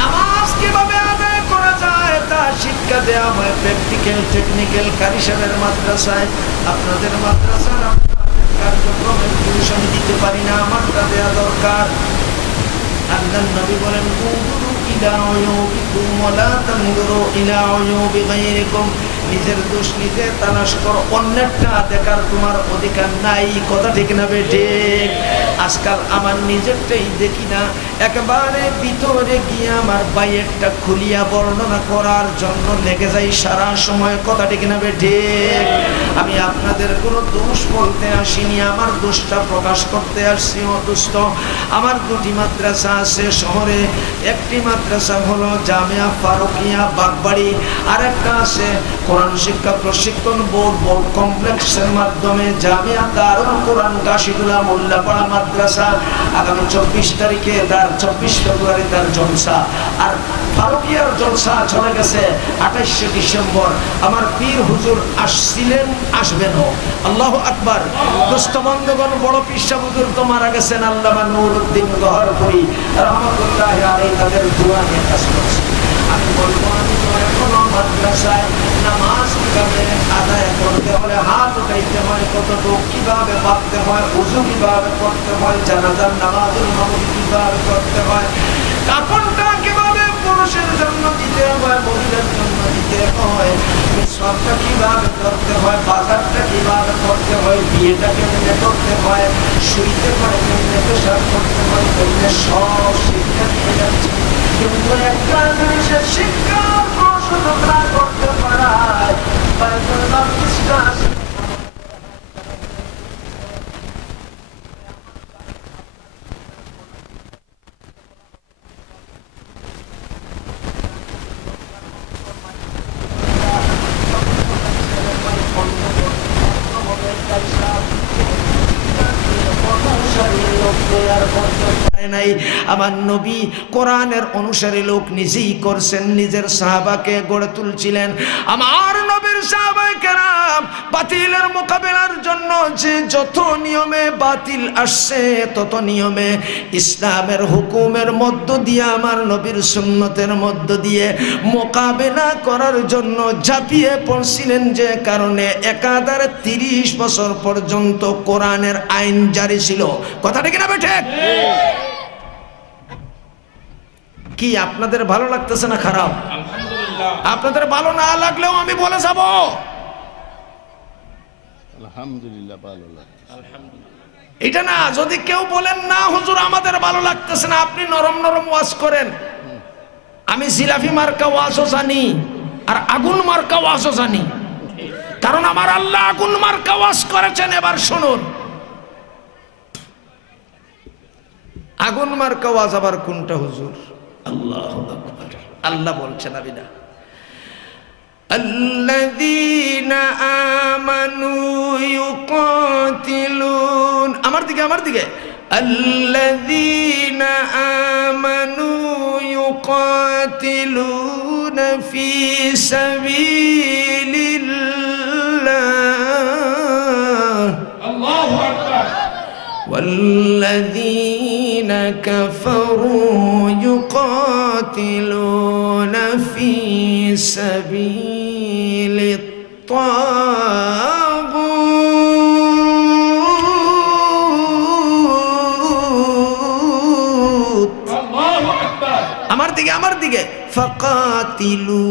নামাজ কিভাবে আদায় করা যায় তা শিক্ষা দেওয়া হয় প্র্যাকটিক্যাল টেকনিক্যাল কারিশারের মাদ্রাসায়। আপনাদের মাদ্রাসার কার্যক্রমের টিউশন দিতে পারি না, আমারটা দেওয়া দরকার। আল্লাহর নবী বলেন উনজুরু ইলা উয়ুবিকুম ওয়া লা তানজুরু ইলা উয়ুবি গায়রিকুম। নিজের দোষ নিজে তালাশ করো, অন্যেরটা দেখার তোমার অধিকার নাই। কথা ঠিক না বেঠে? আজকাল আমার নিজেরটাই দেখি না, একেবারে ভিতরে গিয়ে আমার বাইরেরটা খুলিয়া বর্ণনা করার জন্য লেগে যাই সারা সময়। কথা ঠিক না বেঠে? আমি আপনাদের কোনো দোষ বলতে আসিনি, আমার দোষটা প্রকাশ করতে আসছি। ও দোস্ত, আমার দুটি মাদ্রাসা আছে শহরে। একটি মাদ্রাসা হলো জামিয়া ফারুকিয়া বাগবাড়ি, আর একটা আছে কোরআন শিক্ষা প্রশিক্ষণ বোর্ড বোর্ড কমপ্লেক্সের মাধ্যমে জামিয়া দারুল কোরআন গাশিদুল্লাহ মোল্লাপাড়া মাদ্রাসা। আগামী 24 তারিখে তার 24 ফেব্রুয়ারি তার জলসা, আর ফারুকিয়ার জলসা চলে গেছে 28শে ডিসেম্বর। আমার পীর হুজুর আসছিলেন, আসবেনও। আল্লাহু আকবার। দোস্ত বন্ধুগণ, বড় পীর সাহেব হুজুর তো মারা গেছেন, আল্লামা নুরউদ্দিন গহরপুরি রহমাতুল্লাহ আলাইহি, তাদের দোয়া নিয়ে কাজ করছে। আমি বলবো, আমি তো এখনো মাদ্রাসায় নামাজ কিভাবে আদায় করতে হলে হাত উঠাইতে হয়, কতটুকু কিভাবে বাঁধতে হয়, ওযু কিভাবে করতে হয়, জানাজার নামাজের ইমামতি কিভাবে করতে হয়, কাফনটা কিভাবে পুরুষের জন্য দিতে হয়, মহিলার জন্য দিতে হয়, মিসওয়াকটা কিভাবে করতে হয়, বাজারটা কিভাবে করতে হয়, বিয়েটা কেমনে করতে হয়, শুইতে পারে কেমনে, পেশাব করতে হয় কেমনে, সব শিক্ষা দিয়ে যাচ্ছে। কিন্তু একটা জিনিসের শিক্ষা সুযোগ না করতে পারায় বাইবেল বা বিশ্বাস নাই। আমার নবী কোরআনের অনুসারী লোক নিজেই করছেন, নিজের সাহাবাকে গড়ে তুলছিলেন। আমার নবীর সাহাবায়ে কেরাম বাতিলের মোকাবেলার জন্য যে যত নিয়মে বাতিল আসছে, তত নিয়মে ইসলামের হুকুমের মধ্য দিয়ে, আমার নবীর সুন্নতের মধ্য দিয়ে মোকাবেলা করার জন্য ঝাঁপিয়ে পড়ছিলেন। যে কারণে একাধারে 30 বছর পর্যন্ত কোরআনের আইন জারি ছিল। কথাটা কিনা বেঠে? কি আপনাদের ভালো লাগতেছে না খারাপ? আলহামদুলিল্লাহ। আপনাদের ভালো না লাগলেও আমি বলে যাব আলহামদুলিল্লাহ, ভালো লাগছে। আলহামদুলিল্লাহ। এটা না, যদি কেউ বলেন না হুজুর আমাদের ভালো লাগতেছে না, আপনি নরম নরম ওয়াজ করেন। আমি জিলাফি মার্কা ওয়াজও জানি, আর আগুন মার্কা ওয়াজও জানি, কারণ আমার আল্লাহ আগুন মার্কা ওয়াজ করেছেন। এবার শুনুন, আগুন মার্কা ওয়াজ আবার কোনটা হুজুর? আল্লাহু আকবার। আল্লাহ বলছেন, আমি না, আল্লাযীনা আমানু ইউকাতিলুন, আমার দিকে আমার দিকে, আল্লাযীনা আমানু ইউকাতিলুনা ফি সাবিলিল্লাহ, আল্লাহু আকবার। والذين كفروا يقاتلون في سبيل الطاغوت। আল্লাহু আকবার। আমার দিকে আমার দিকে, ফাকাতিলু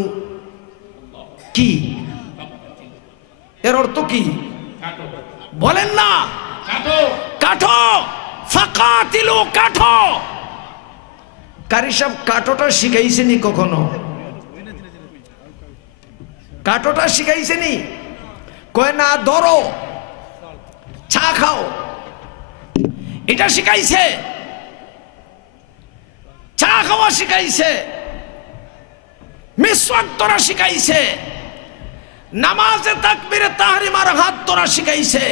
কি এর অর্থ কি কাটো বলেন না? কাটো কাঠো, ফাকাতিলু কাঠো। কারি সাহেব কাঠোটা শিখাইছেনি কখনো? কাঠোটা শিখাইছেনি? কয় না, ধরো। খাও, এটা শিখাইছে। চা খাওয়া শিখাইছে, মিসওয়াক তোরা শিখাইছে, নামাজে তাকবীরে তাহরিমার হাত তোরা শিখাইছে,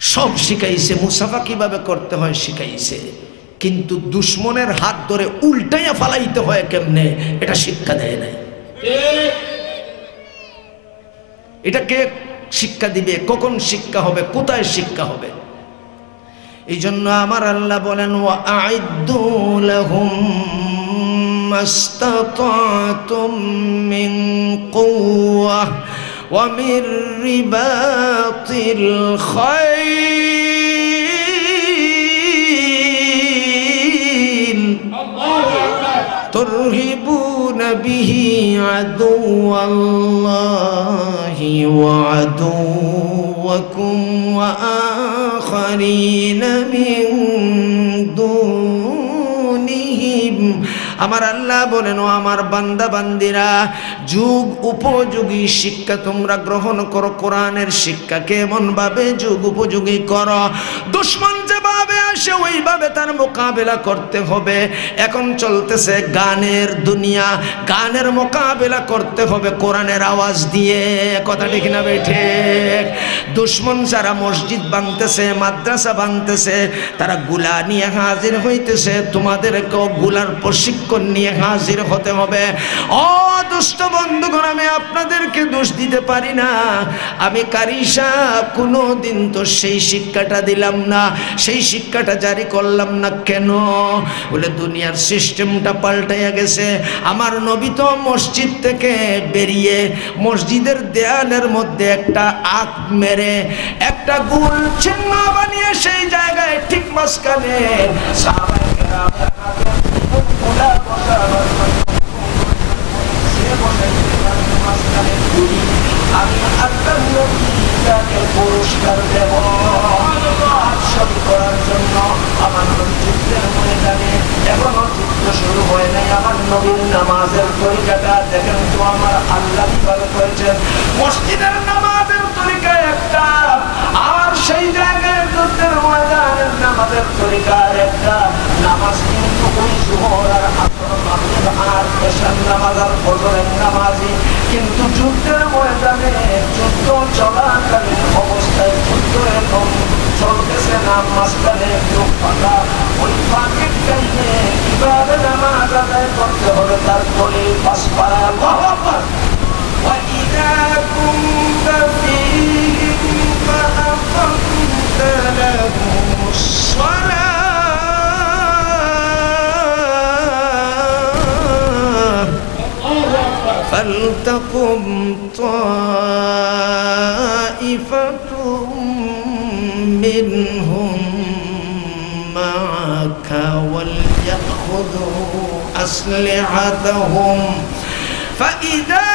সব শিখাইছে। মুসাফা কিভাবে করতে হয় শিখাইছে, কিন্তু দুশ্মনের হাত ধরে উল্টাইয়া ফালাইতে হয় কেমনে এটা শিক্ষা দেয় নাই। এটা কে শিক্ষা দিবে? কখন শিক্ষা হবে? কোথায় শিক্ষা হবে? এই জন্য আমার আল্লাহ বলেন ওয়া আইদ্দু লাহুম মাস্তাতাতুম মিন কুওয়াহ ওয়া মির রিবাতিল খাইল তুরহিবুনা বিহি আদুওয়াল্লাহি ওয়া আদুওয়াকুম ওয়া আখারিনা মিন দুনিহিম। আমার আল্লাহ বলেন ও আমার বান্দা বান্দিরা, যুগ উপযোগী শিক্ষা তোমরা গ্রহণ করো। কোরআনের শিক্ষা কেমন ভাবে যুগ উপযোগী করো। দুশমন যেভাবে আসে ওইভাবে তার মোকাবেলা করতে হবে। এখন চলতেছে গানের দুনিয়া, গানের মোকাবেলা করতে হবে কোরআনের আওয়াজ দিয়ে। কথা ঠিক না বেঠে? দুশমন যারা মসজিদ ভাঙতেছে, মাদ্রাসা ভাঙতেছে, তারা গুলা নিয়ে হাজির হইতেছে। তোমাদেরকেও গুলার প্রশিক্ষণ নিয়ে হাজির হতে হবে। ও দুষ্ট বন্ধুগণ, আমি আপনাদেরকে দোষ দিতে পারি না। আমি কারি সাহেব কোনোদিন তো সেই শিক্ষাটা দিলাম না, সেই শিক্ষাটা জারি করলাম না। কেন? বলে দুনিয়ার সিস্টেমটা পাল্টাইয়া গেছে। আমার নবী তো মসজিদ থেকে বেরিয়ে মসজিদের দেয়ালের মধ্যে একটা আঁক মেরে একটা গোল চিহ্ন বানিয়ে সেই জায়গায় ঠিক মাঝখানে সাহাবায়ে কেরামের হাতে গোলা বসাবার আমি আল্লাহর নবীকে পুরস্কার দেব সবই করার জন্য। আমার যুদ্ধের ময়দানে এখনো যুদ্ধ শুরু হয় নাই। আমার নবীর নামাজের তরিকাটা দেখেন তো আমার আল্লাহ কিভাবে করেছেন। মসজিদের নামাজের তরিকা একটা, আর সেই জায়গায় যুদ্ধের ময়দানের নামাজের তরিকা একটা। নামাজ কিন্তু ওই জোহর আর আসর মাগরিব আর এশার নামাজ আর ফজরের নামাজই, কিন্তু যুদ্ধের ময়দানে যুদ্ধ চলাকালীন অবস্থায় যুদ্ধ এরকম চলতেছে না, মাঝখানে একটু ফাঁকা। ওই ফাঁকের টাইমে কিভাবে নামাজ আদায় করতে হবে তার দলিল পাশ পারা। আল্লাহু আকবার। وَإِذَا كُنتَ فِيهِمْ فَأَقَمْتَ لَهُمُ الصَّلَاةَ فَلْتَقُمْ طَائِفَةٌ منهم معك وليأخذوا أسلحتهم فإذا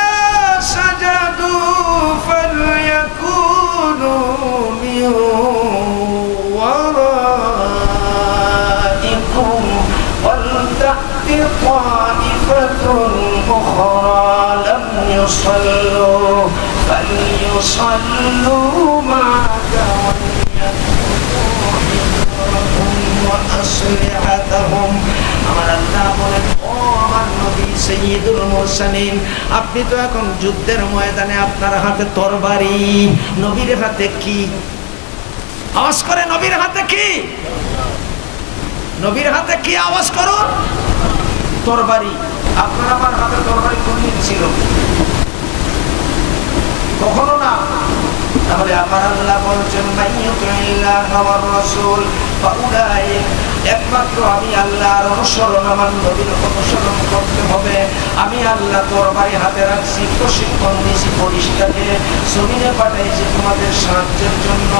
سجدوا فليكونوا من ورائكم ولتأت طائفة أخرى لم يصلوا فليصلوا معك وأسلحتهم। আমার আল্লাহ বলেন ও আমার নবী সাইয়্যিদুল মুরসালিন, আপনি তো এখন যুদ্ধের ময়দানে, আপনার হাতে তরবারি। নবীর হাতে কি? আওয়াজ করে নবীর হাতে কি? নবীর হাতে কি? আওয়াজ করুন। তরবারি। আপনার আমার হাতে তরবারি কোনদিন ছিল? কখনো না। তাহলে আমার আল্লাহ বলছেন মাইয়ুতিল্লাহ ওয়ার রাসূল ফাউলাইক, একমাত্র আমি আল্লাহর অনুসরণ, আমার নবীর অনুসরণ করতে হবে। আমি আল্লাহ তরবারি হাতে রাখছি, প্রশিক্ষণ দিয়েছি, পরিষ্কারে জমিনে পাঠাইছি তোমাদের সাহায্যের জন্য।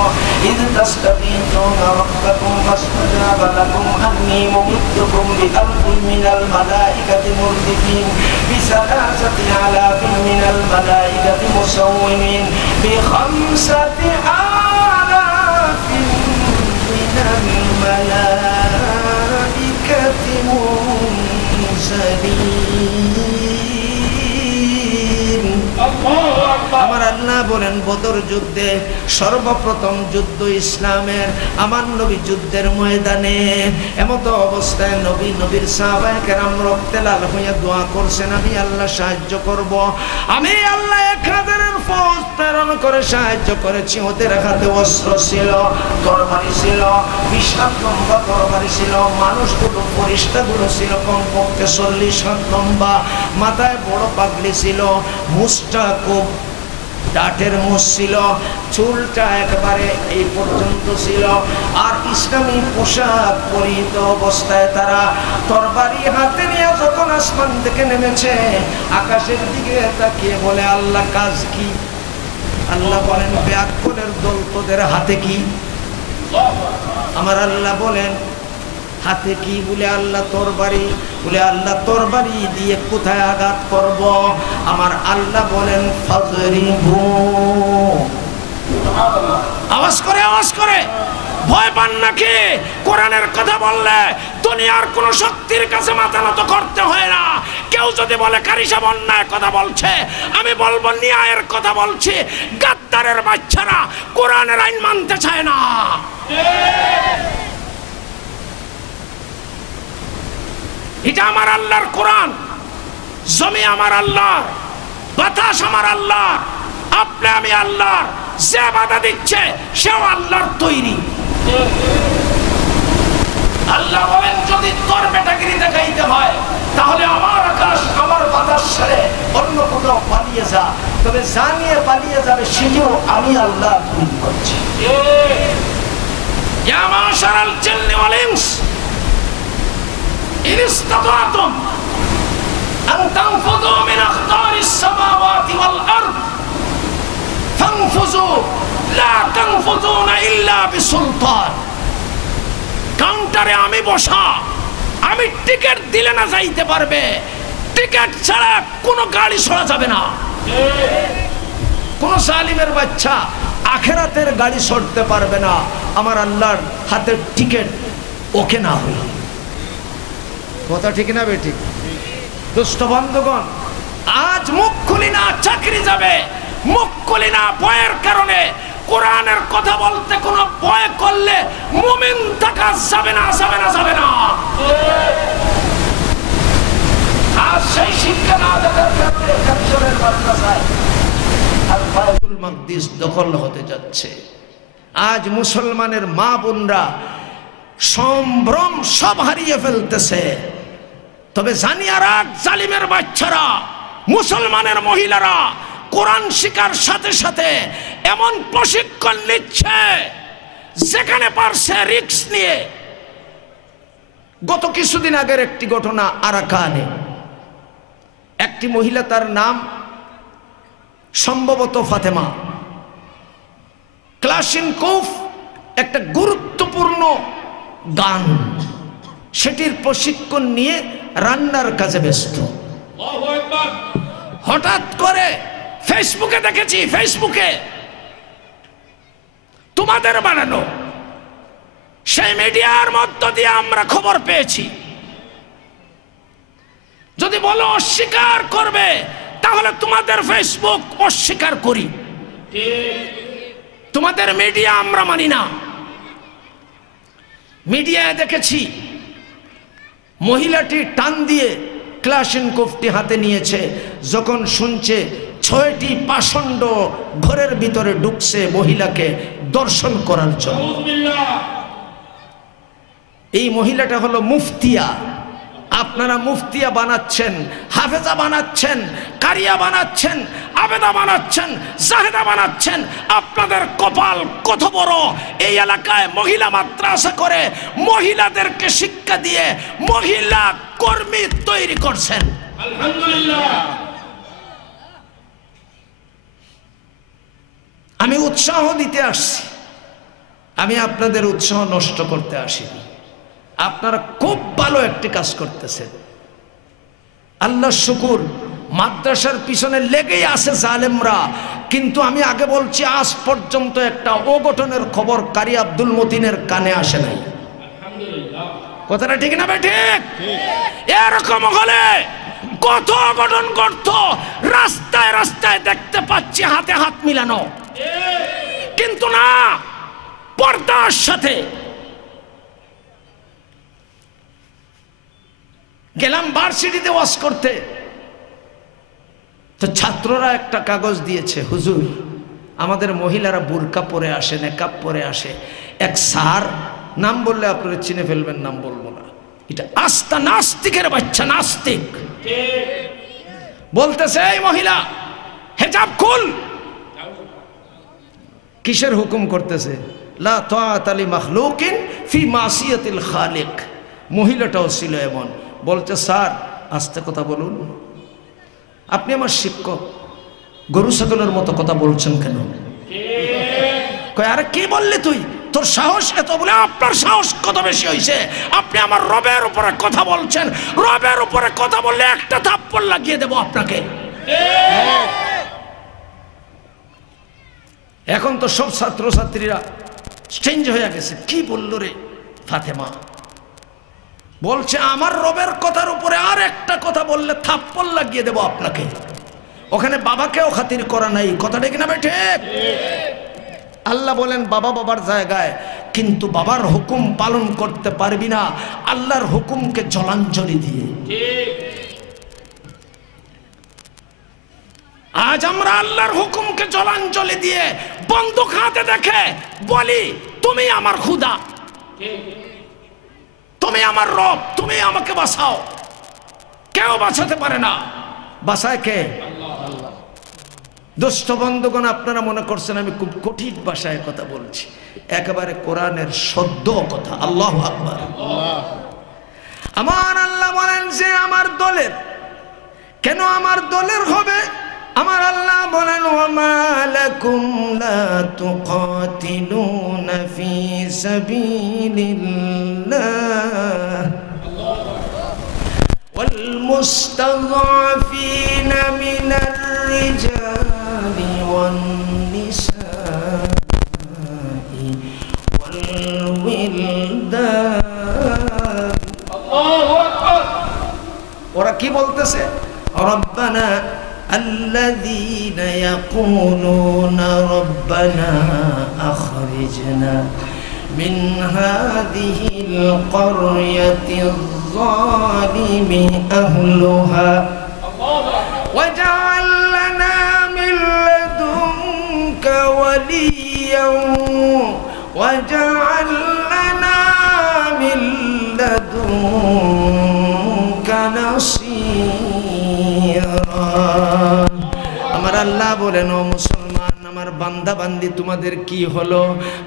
ইয তাস্তাগীথুনা রাব্বাকুম ফাস্তাজাবা লাকুম আন্নী মুমিদ্দুকুম বিআলফিন মিনাল মালাইকাতি মুরদিফিন বিসালাসাতি আলাফিন মিনাল মালাইকাতি মুসাওwimin বিখামসাতি আলাফিন মিনাল মালাইকাতি মুরসালিন। আমার আল্লাহ বলেন বদর যুদ্ধে, সর্বপ্রথম যুদ্ধ ইসলামের, আমার নবী যুদ্ধের ময়দানে। এমত অবস্থায় নবীর সাহাবায়ে কেরাম রক্তে লাল হয়ে দোয়া করছেন, আমি আল্লাহ সাহায্য করব, আমি আল্লাহ 1000 ফৌজ প্রেরণ করে সাহায্য করেছি। ওদের হাতে অস্ত্র ছিল, তরবারি ছিল, 20 হাত লম্বা তরবারি ছিল, মানুষগুলো ফেরেশতাগুলো ছিল কমপক্ষে 40 হাত লম্বা, মাথায় বড় পাগড়ি ছিল, মুছটা খুব ডাটের মুছ ছিল, চুলটা একেবারে এই পর্যন্ত ছিল, আর ইসলামী পোশাক পরিহিত অবস্থায় তারা তরবারি হাতে নিয়ে যখন আসমান থেকে নেমেছে, আকাশের দিকে তাকিয়ে বলে, আল্লাহ কাজ কি? আল্লাহ বলেন, ব্যাকুলের দল তোদের হাতে কি? আমার আল্লাহ বলেন, হাতে কি? বলে আল্লাহ তরবারি। বলে আল্লাহ তরবারি দিয়ে কোথায় আঘাত করব? আমার আল্লাহ বলেন, ফাজরিবু। আওয়াজ করে ভয় পান নাকি? কোরআনের কথা বললে দুনিয়ার কোন শক্তির কাছে মাথা নত করতে হয় না। কেউ যদি বলে কারি সাহেব অন্যায় কথা বলছে, আমি বলবো ন্যায়ের কথা বলছি। গাদ্দারের বাচ্চারা কোরআনের আইন মানতে চায় না। এটা আমার আল্লাহর কোরআন, জমি আমার আল্লাহর, বাতাস আমার আল্লাহর, আপনি আমি আল্লাহর। যে বাধা দিচ্ছে সেও আল্লাহর তৈরি। আল্লাহ বলেন, যদি তোর বেটাগিরি দেখাইতে হয় তাহলে আমার আকাশ আমার বাতাস ছেড়ে অন্য কোথাও পালিয়ে যা, তবে জানিয়ে পালিয়ে যাবে সেটিও আমি আল্লাহ তৈরি করছি। ইয়া মাশারাল জিন্নি ওয়াল ইনস ইন ইসতাতাতুম আন তানফুযু মিন আখতারিস সামাওয়াতি ওয়াল আরদ ফানফুযু লা তানফুযুনা ইল্লা বিসুলতান। কাউন্টারে আমি বসা, আমি টিকিট দিলে না যাইতে পারবে, টিকিট ছাড়া কোনো গাড়ি ছড়া যাবে না। কোন জালিমের বাচ্চা আখিরাতের গাড়ি ছড়তে পারবে না আমার আল্লাহর হাতের টিকিট ওকে না হই। কথা ঠিক না বেঠিক? দুষ্ট বন্ধুগণ, আজ মুখ খুলি না চাকরি যাবে, মুখ খুলি না ভয়ের কারণে। কোরআনের কথা বলতে কোনো ভয় করলে মুমিন থাকা যাবে না, যাবে না, যাবে না। আজ সেই শিক্ষা না দেখার কারণে কাঞ্চনের মাদ্রাসায় আর বাইতুল মাকদিস দখল হতে যাচ্ছে। আজ মুসলমানের মা বোনরা সম্ভ্রম সব হারিয়ে ফেলতেছে। তবে জানিয়ে রাখ, জালিমের বাচ্চারা, মুসলমানের মহিলারা কোরআন শিকার সাথে সাথে এমন প্রশিক্ষণ নিচ্ছে যেখানে পারছে রিস্ক নিয়ে। গত কিছুদিন আগের একটি ঘটনা আরাকানে, একটি মহিলা, তার নাম সম্ভবত ফাতেমা, ক্লাশিনকোভ একটা গুরুত্বপূর্ণ গান, সেটির প্রশিক্ষণ নিয়ে রান্নার কাজে ব্যস্ত। হঠাৎ করে ফেসবুকে দেখেছি, ফেসবুকে তোমাদের বানানো সেই মিডিয়ার মধ্য দিয়ে আমরা খবর পেয়েছি। যদি বলো অস্বীকার করবে তাহলে তোমাদের ফেসবুক অস্বীকার করি, তোমাদের মিডিয়া আমরা মানি না। মিডিয়ায় দেখেছি মহিলাটি টান দিয়ে ক্লাশিনকোভটি হাতে নিয়েছে, যখন শুনছে 6টি পাষণ্ড ঘরের ভিতরে ঢুকছে মহিলাকে দর্শন করার জন্য। এই মহিলাটা হলো মুফতিয়া। আপনারা মুফতিয়া বানাচ্ছেন, হাফেজা বানাচ্ছেন, কারিয়া বানাচ্ছেন, আবেদা বানাচ্ছেন, জাহেদা বানাচ্ছেন। আপনাদের কপাল কত বড়! এই এলাকায় মহিলা মাদ্রাসা করে মহিলাদেরকে শিক্ষা দিয়ে মহিলা কর্মী তৈরি করছেন। আলহামদুলিল্লাহ। আমি উৎসাহ দিতে আসছি, আমি আপনাদের উৎসাহ নষ্ট করতে আসিনি। আপনারা খুব ভালো একটি কাজ করতেছেন, আল্লাহ শুকুর। মাদ্রাসার পিছনে লেগেই আছে জালেমরা, কিন্তু আমি আগে বলছি, আজ পর্যন্ত একটা অঘটনের খবর কারি আব্দুল মতিনের কানে আসে নাই। কথাটা ঠিক না ভাই? ঠিক। এরকম হলে কত অঘটন ঘটত, রাস্তায় রাস্তায় দেখতে পাচ্ছি হাতে হাত মিলানো, কিন্তু না, পর্দার সাথে। গেলাম ভার্সিটিতে ওয়াজ করতে, তো ছাত্ররা একটা কাগজ দিয়েছে, হুজুর আমাদের মহিলারা বুরকা পরে আসে, নেকাব পরে আসে। এক স্যার, নাম বললে আপনারা চিনে ফেলবেন, নাম বলবো না, এটা আস্তা নাস্তিকের বাচ্চা, নাস্তিক, বলতেছে এই মহিলা হেজাব খুল। কিসের হুকুম করতেছে? লা তাআতা লি মাখলুকিন ফি মাসিয়াতিল খালিক। মহিলাটাও ছিল এমন, বলছে স্যার আস্তে কথা বলুন, আপনি আমার শিক্ষক, গরু ছাগলের মতো কথা বলছেন কেন? কয় আরে কি বললি তুই, তোর সাহস এত? বলে আপনার সাহস কত বেশি হয়েছে, আপনি আমার রবের উপরে কথা বলছেন, রবের উপরে কথা বললে একটা থাপ্পড় লাগিয়ে দেব আপনাকে। এখন তো সব ছাত্রছাত্রীরা চেঞ্জ হয়ে গেছে। কি বললো রে ফাতেমা? বলছে আমার রবের কথার উপরে আর একটা কথা বললে থাপ্পড় লাগিয়ে দেব আপনাকে। ওখানে বাবাকেও খাতির করা নাই, কথাটা কিনা বেঠে? আল্লাহ বলেন বাবা বাবার জায়গায়, কিন্তু বাবার হুকুম পালন করতে পারবি না আল্লাহর হুকুমকে জলাঞ্জলি দিয়ে। আজ আমরা আল্লাহর হুকুমকে জলাঞ্জলি দিয়ে বন্দুক হাতে দেখে বলি তুমি আমার খুদা, তুমি আমার রব, তুমি আমাকে বাঁচাও। কেউ বাঁচাতে পারে না। বাঁচায় কে? আল্লাহ। দুষ্ট বন্ধুগণ, আপনারা মনে করছেন আমি খুব কঠিন ভাষায় কথা বলছি, একেবারে কোরআনের সদ্য কথা। আল্লাহু আকবার। আমার আল্লাহ বলেন যে আমার দলের, কেন আমার দলের হবে? আমার আল্লাহ বলেন ওয়ামা লাকুম লা তুকাতিলুনা ফি সাবিলিল্লাহ ওয়াল মুস্তাযআফিনা মিনার রিজালি ওয়ান নিসাই ওয়াল উইলদান। আল্লাহু আকবার। ওরা কি বলতেছে? রব্বানা الذين يقولون ربنا أخرجنا من هذه القرية الظالم أهلها واجعل لنا من لدنك وليا واجعل لنا من لدنك نصيرا। আমার আল্লাহ বলেন ও মুসলমান, আমার বান্দা বান্দি তোমাদের কি হলো?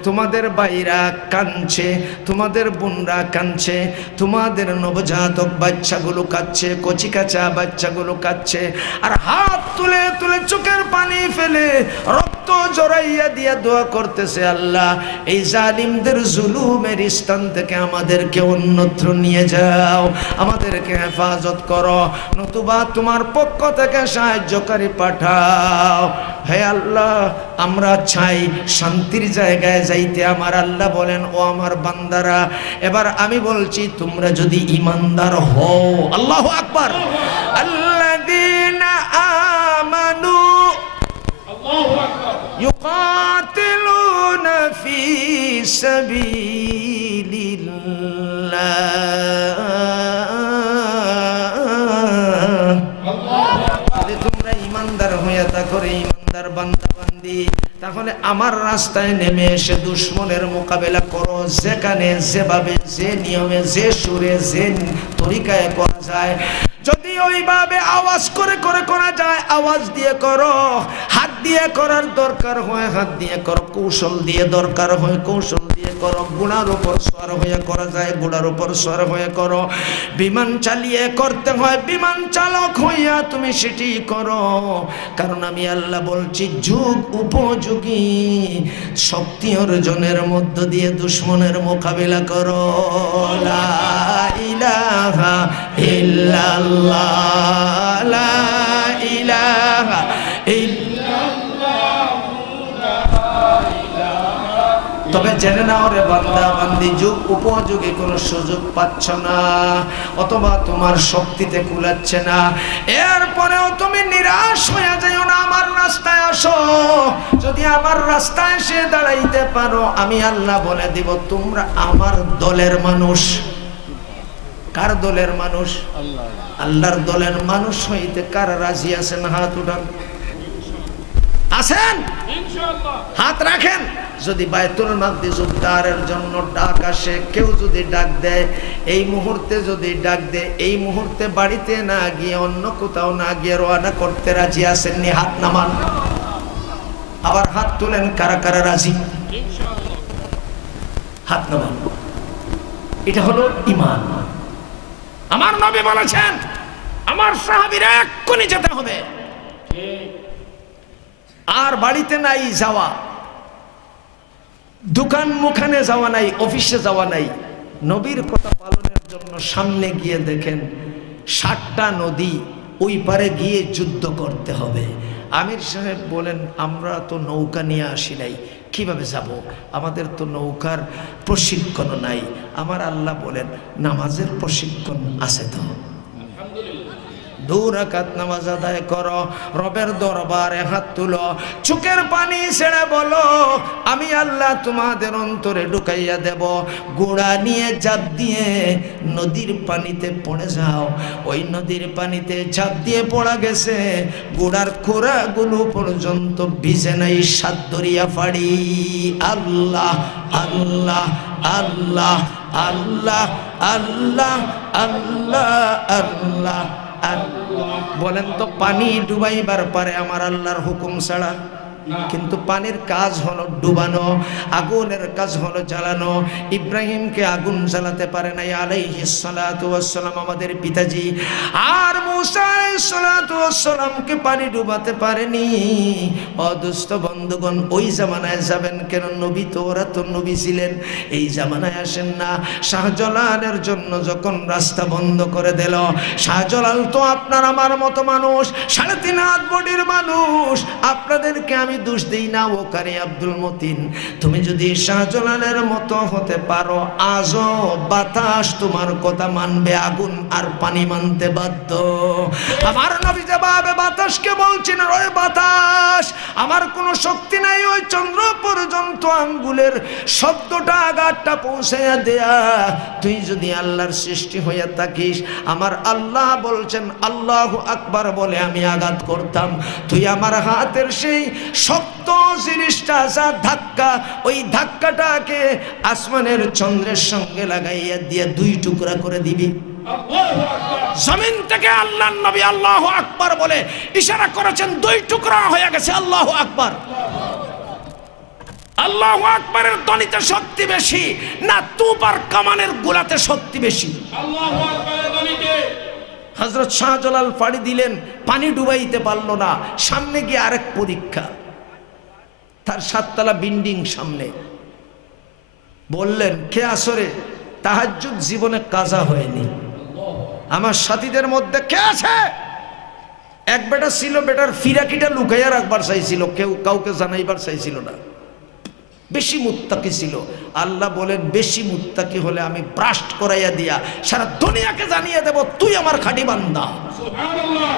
তোমাদের ভাইরা কাঁদছে, তোমাদের বোনরা কাঁদছে, তোমাদের নবজাতক বাচ্চাগুলো কাঁদছে, কচি কাঁচা বাচ্চাগুলো কাঁদছে, আর হাত তুলে তুলে চোখের পানি ফেলে রক্ত জড়াইয়া দিয়া দোয়া করতেছে, আল্লাহ এই জালিমদের জুলুমের স্থান থেকে আমাদেরকে অন্যত্র নিয়ে যাও, আমাদেরকে হেফাজত করো, নতুবা তোমার পক্ষ থেকে সাহায্যকারী পাঠাও। হে আল্লাহ, আমরা চাই শান্তির জায়গায় যাইতে। আমার আল্লাহ বলেন ও আমার বান্দারা, এবার আমি বলছি তোমরা যদি ঈমানদার হও, আল্লাহু আকবার, আল্লাযীনা আমানু আল্লাহু আকবার ইউকাতিলুনা ফি সাবিলিল্লাহ। যদি তোমরা ঈমানদার হয়ে থাকো, ঈমানদার বান্দা বান্দি, তাহলে আমার রাস্তায় নেমে এসে দুশমনের মোকাবেলা করো, যেখানে যেভাবে যে নিয়মে যে সুরে যে তরিকায় করা যায়। যদি ওইভাবে আওয়াজ করে করে করা যায়, আওয়াজ দিয়ে করো, হাত দিয়ে করার দরকার হয় হাত দিয়ে করো, কৌশল দিয়ে দরকার হয় কৌশল দিয়ে করো, গুণার উপর সওয়ার হয়ে করা যায় গুণার উপর সওয়ার হয়ে করো, বিমান চালিয়ে করতে হয় বিমান চালক হইয়া তুমি সেটি করো। কারণ আমি আল্লাহ বলছি যুগ উপযোগী শক্তি অর্জনের মধ্য দিয়ে দুশমনের মোকাবিলা করো। লা ইলাহা ইল্লাল্লাহ, লা ইলাহা ইল্লাল্লাহ, লা ইলাহা তবে জেনে নাও রে বান্দা বান্দি, যুগ উপযোগী কোনো সুযোগ পাচ্ছ না, অথবা তোমার শক্তিতে কুলাচ্ছে না, এরপরেও তুমি নিরাশ হয়ে যাও না। আমার রাস্তায় আসো, যদি আমার রাস্তায় এসে দাঁড়াইতে পারো, আমি আল্লাহ বলে দিব তোমরা আমার দলের মানুষ। কার দলের মানুষ? আল্লাহর দলের মানুষ হইতে কারা রাজি আছেন? হাত উঠান। আছেন? হাত রাখেন। যদি বায়তুল মাকদিস উদ্ধারের জন্য ডাক আসে, কেউ যদি ডাক দেয়, এই মুহূর্তে যদি ডাক দেয়, এই মুহূর্তে বাড়িতে না গিয়ে অন্য কোথাও না গিয়ে রওনা করতে রাজি আছেননি? হাত নামান। আবার হাত তুলেন কারা কারা রাজি। হাত নামান। এটা হলো ঈমান। আমার নবী বলেছেন আমার সাহাবীরা এক্ষুনি যেতে হবে। আর বাড়িতে নাই যাওয়া, দোকান মুখানে যাওয়া নাই, অফিসে যাওয়া নাই। নবীর কথা পালনের জন্য সামনে গিয়ে দেখেন 7টা নদী, ওই পারে গিয়ে যুদ্ধ করতে হবে। আমির সাহেব বলেন আমরা তো নৌকা নিয়ে আসি নাই, কিভাবে যাব? আমাদের তো নৌকার প্রশিক্ষণ নাই। আমার আল্লাহ বলেন নামাজের প্রশিক্ষণ আছে তো। 2 রাকাত নামাজ আদায় করো, রবের দরবারে হাত তুলো, চোখের পানি ছেড়ে বলো আমি আল্লাহ তোমাদের অন্তরে ঢুকাইয়া দেব। গোড়া নিয়ে ঝাঁপ দিয়ে নদীর পানিতে পড়ে যাও। ওই নদীর পানিতে ঝাঁপ দিয়ে পড়া গেছে, গোড়ার খোরাগুলো পর্যন্ত ভিজে নাই, সাত দরিয়া ফাড়ি। আল্লাহ আল্লাহ আল্লাহ আল্লাহ আল্লাহ আল্লাহ আল্লাহ। বলেন তো পানি ডুবাইবার পারে আমার আল্লাহর হুকুম ছাড়া? কিন্তু পানির কাজ হলো ডুবানো, আগুনের কাজ হলো জ্বালানো। ইব্রাহিমকে আগুন জ্বালাতে পারে নাই আলাইহিস সালাতু ওয়াস সালাম আমাদের পিতাজি, আর মুসা আলাইহিস সালাতু ওয়াস সালামকে পানি ডুবাতে পারেনি। অদুষ্ট বন্ধুগণ, ওই জামানায় যাবেন কেন? নবী তো, ওরা তো নবী ছিলেন, এই জামানায় আসেন না। শাহজালালের জন্য যখন রাস্তা বন্ধ করে দিল, শাহজালাল তো আপনার আমার মতো মানুষ, 3.5 হাত বডির মানুষ। আপনাদেরকে আমি দোষ দেই না, ও কারি আব্দুল মতিন, তুমি যদি শাহজালালের মতো হতে পারো, আজও বাতাস তোমার কথা মানবে, আগুন আর পানি মানতে বাধ্য। আমার নবী জবাবে বাতাসকে বলছেন, ওই বাতাস আমার কোনো শক্তি নাই, ওই চন্দ্র পর্যন্ত আঙ্গুলের শব্দটা আঘাতটা পৌঁছাইয়া দেয়া। তুই যদি আল্লাহর সৃষ্টি হইয়া থাকিস, আমার আল্লাহ বলছেন আল্লাহু আকবার বলে আমি আঘাত করতাম, তুই আমার হাতের সেই শক্ত জিনিসটা যা ধাক্কা, ওই ধাক্কাটাকে আসমানের চন্দ্রের সঙ্গে লাগাইয়া দিয়ে 2 টুকরা করে দিবি। জমিন থেকে আল্লাহর নবী আল্লাহু আকবার বলে ইশারা করেছেন, 2 টুকরা হয়ে গেছে। আল্লাহু আকবার। আল্লাহু আকবারের ধ্বনিতে শক্তি বেশি না তুপ আর কামানের গোলাতে শক্তি বেশি? আল্লাহু আকবারের ধ্বনিতে। হযরত শাহজালাল পাড়ি দিলেন, পানি ডুবাইতে পারল না। সামনে গিয়ে আরেক পরীক্ষা, তার 7 তলা বিল্ডিং সামনে। বললেন কে আসরে তাহাজ্জুদ জীবনে কাজা হয়নি? আমার সাথীদের মধ্যে কে আছে? এক বেটা ছিল, বেটার ফিরাকিটা লুকাইয়া রাখবার চাইছিল, কেউ কাউকে জানাইবার চাইছিল না। বেশি মুত্তাকি ছিল। আল্লাহ বলেন বেশি মুত্তাকি হলে আমি ব্রাস্ট করাইয়া দিয়া সারা দুনিয়াকে জানিয়ে দেব তুই আমার খাঁটি বান্দা। সুবহানাল্লাহ।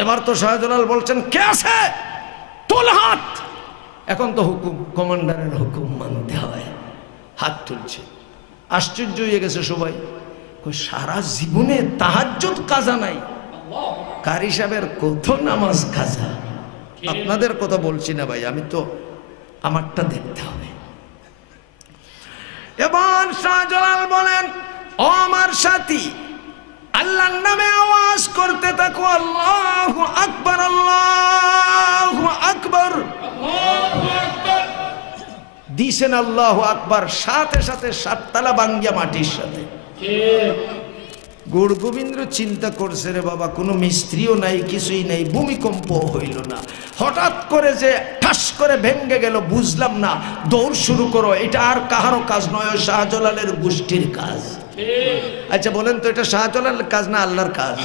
এবার তো শাহজালাল বলছেন কে আছে? তোল হাত। এখন তো হুকুম, কমান্ডারের হুকুম মানতে হয়। হাত তুলছে। আশ্চর্য হয়ে গেছে সবাই। সারা জীবনে তাহাজ্জুদ কাজা নাই, কারি সাহেবের কত নামাজ কাজা। আপনাদের কথা বলছি না ভাই, আমি তো আমারটা দেখতে হবে। এবার শাহজালাল বলেন ও আমার সাথী, আল্লাহর নামে আওয়াজ করতে থাকো, আল্লাহু আকবার আল্লাহু আকবার। দিছেন আল্লাহু আকবার, সাথে সাথে 7 তলা ভাঙ্গিয়া মাটির সাথে। গৌর গোবিন্দ চিন্তা করছে রে বাবা, কোনো মিস্ত্রিও নাই, কিছুই নাই, ভূমিকম্প হইল না, হঠাৎ করে যে ঠাস করে ভেঙ্গে গেল বুঝলাম না। দৌড় শুরু করো, এটা আর কাহারও কাজ নয়, শাহজালালের গোষ্ঠীর কাজ। আচ্ছা বলেন তো এটা শাহজালালের কাজ না আল্লাহর কাজ?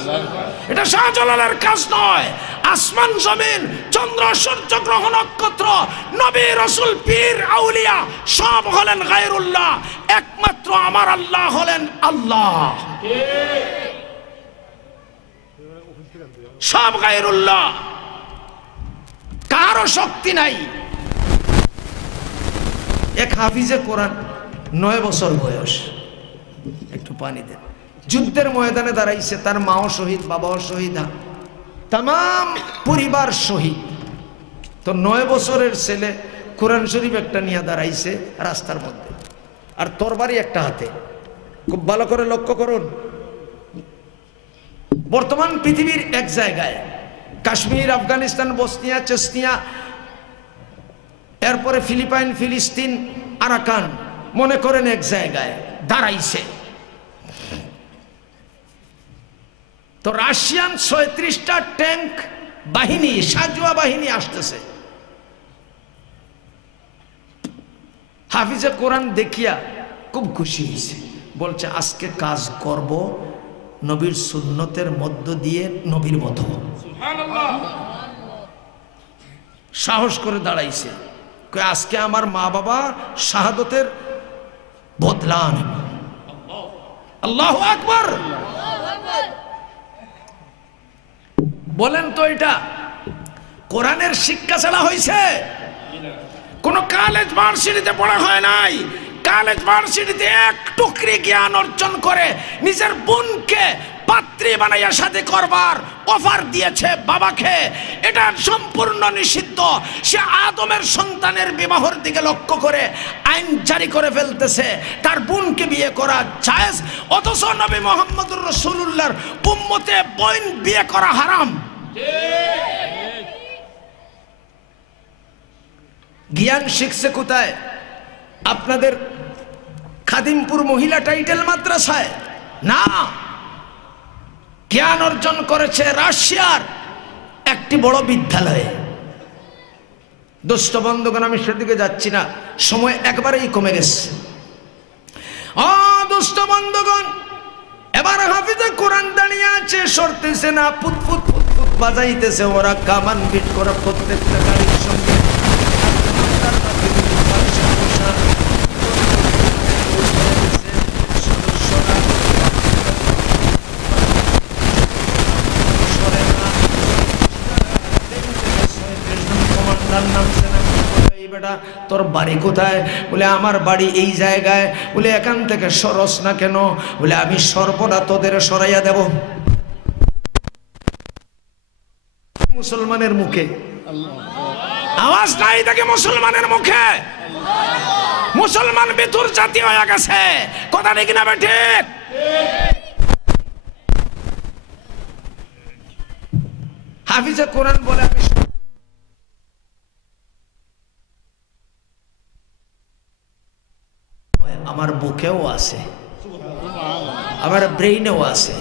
এটা শাহজালালের কাজ নয়। আসমান জমিন চন্দ্র সূর্য গ্রহ নক্ষত্র নবী রাসূল পীর আউলিয়া সব হলেন গায়রুল্লাহ, একমাত্র আমার আল্লাহ হলেন আল্লাহ। সব গায়রুল্লাহ, কারো শক্তি নাই। এক হাফিজে কোরআন 9 বছর বয়স, একটু পানি দেন, যুদ্ধের ময়দানে দাঁড়াইছে, তার মাও শহীদ, বাবাও শহীদ, তামাম পরিবার শহীদ। তো 9 বছরের ছেলে কোরআন শরীফ একটা নিয়ে দাঁড়াইছে রাস্তার মধ্যে, আর তরবারি একটা হাতে। খুব ভালো করে লক্ষ্য করুন, বর্তমান পৃথিবীর এক জায়গায় কাশ্মীর, আফগানিস্তান, বসনিয়া, চেচনিয়া, এরপরে ফিলিপাইন, ফিলিস্তিন, আরাকান, মনে করেন এক জায়গায় দাঁড়াইছে। তো রাশিয়ান 36টা ট্যাঙ্ক বাহিনী, সাজুয়া বাহিনী আসতেছে। হাফিজে কোরআন দেখিয়া খুব খুশি হয়েছে, বলছে আজকে কাজ করব নবীর সুন্নতের মধ্য দিয়ে, নবীর মতো। সাহস করে দাঁড়াইছে, আজকে আমার মা বাবা শাহাদতের বদলা নেব। আল্লাহু আকবার। বলেন তো এটা কোরআনের শিক্ষা ছাড়া হয়েছে? কোন কলেজ ভার্সিটিতে পড়া হয় নাই। কলেজ ভার্সিটিতে এক টুকরি জ্ঞান অর্জন করে নিজের বোনকে পাত্রী বানাইয়া শাদী করবার অফার দিয়েছে বাবাকে, এটা সম্পূর্ণ নিষিদ্ধ। সে আদমের সন্তানের বিবাহের দিকে লক্ষ্য করে আইন জারি করে ফেলতেছে, তার বোনকে বিয়ে করা জায়েজ, অথচ নবী মুহাম্মদুর রাসূলুল্লাহর উম্মতে বোন বিয়ে করা হারাম। জ্ঞান শিখছে কোথায়? আপনাদের খাদিমপুর মহিলা টাইটেল মাদ্রাসায় না, জ্ঞান অর্জন করেছে রাশিয়ার একটি বড় বিদ্যালয়ে। দোস্ত বন্ধুগণ, আমি সেদিকে যাচ্ছি না, সময় একবারেই কমে গেছে। দোস্ত বন্ধুগণ, এবার হাফিজে কোরআন দাঁড়িয়ে আছে, সরতেছে না, পুতপুত পুতপুত বাজাইতেছে। ওরা কামান বিট করে প্রত্যেকটা গাড়ির সঙ্গে তোর বাড়ি কোথায়? বলে আমার বাড়ি এই জায়গায়। বলে এখান থেকে সরস না কেন? বলে আমি সর্বদা তোদের সরাইয়া দেব। মুসলমানের মুখে আওয়াজ নাই থাকে, মুসলমানের মুখে। মুসলমান বেতুর জাতি হয়ে গেছে, কথা ঠিক না ঠিক? হাফিজে কোরআন বলে আমি আমার বুকেও আছে, আমার ব্রেইনেও আছে।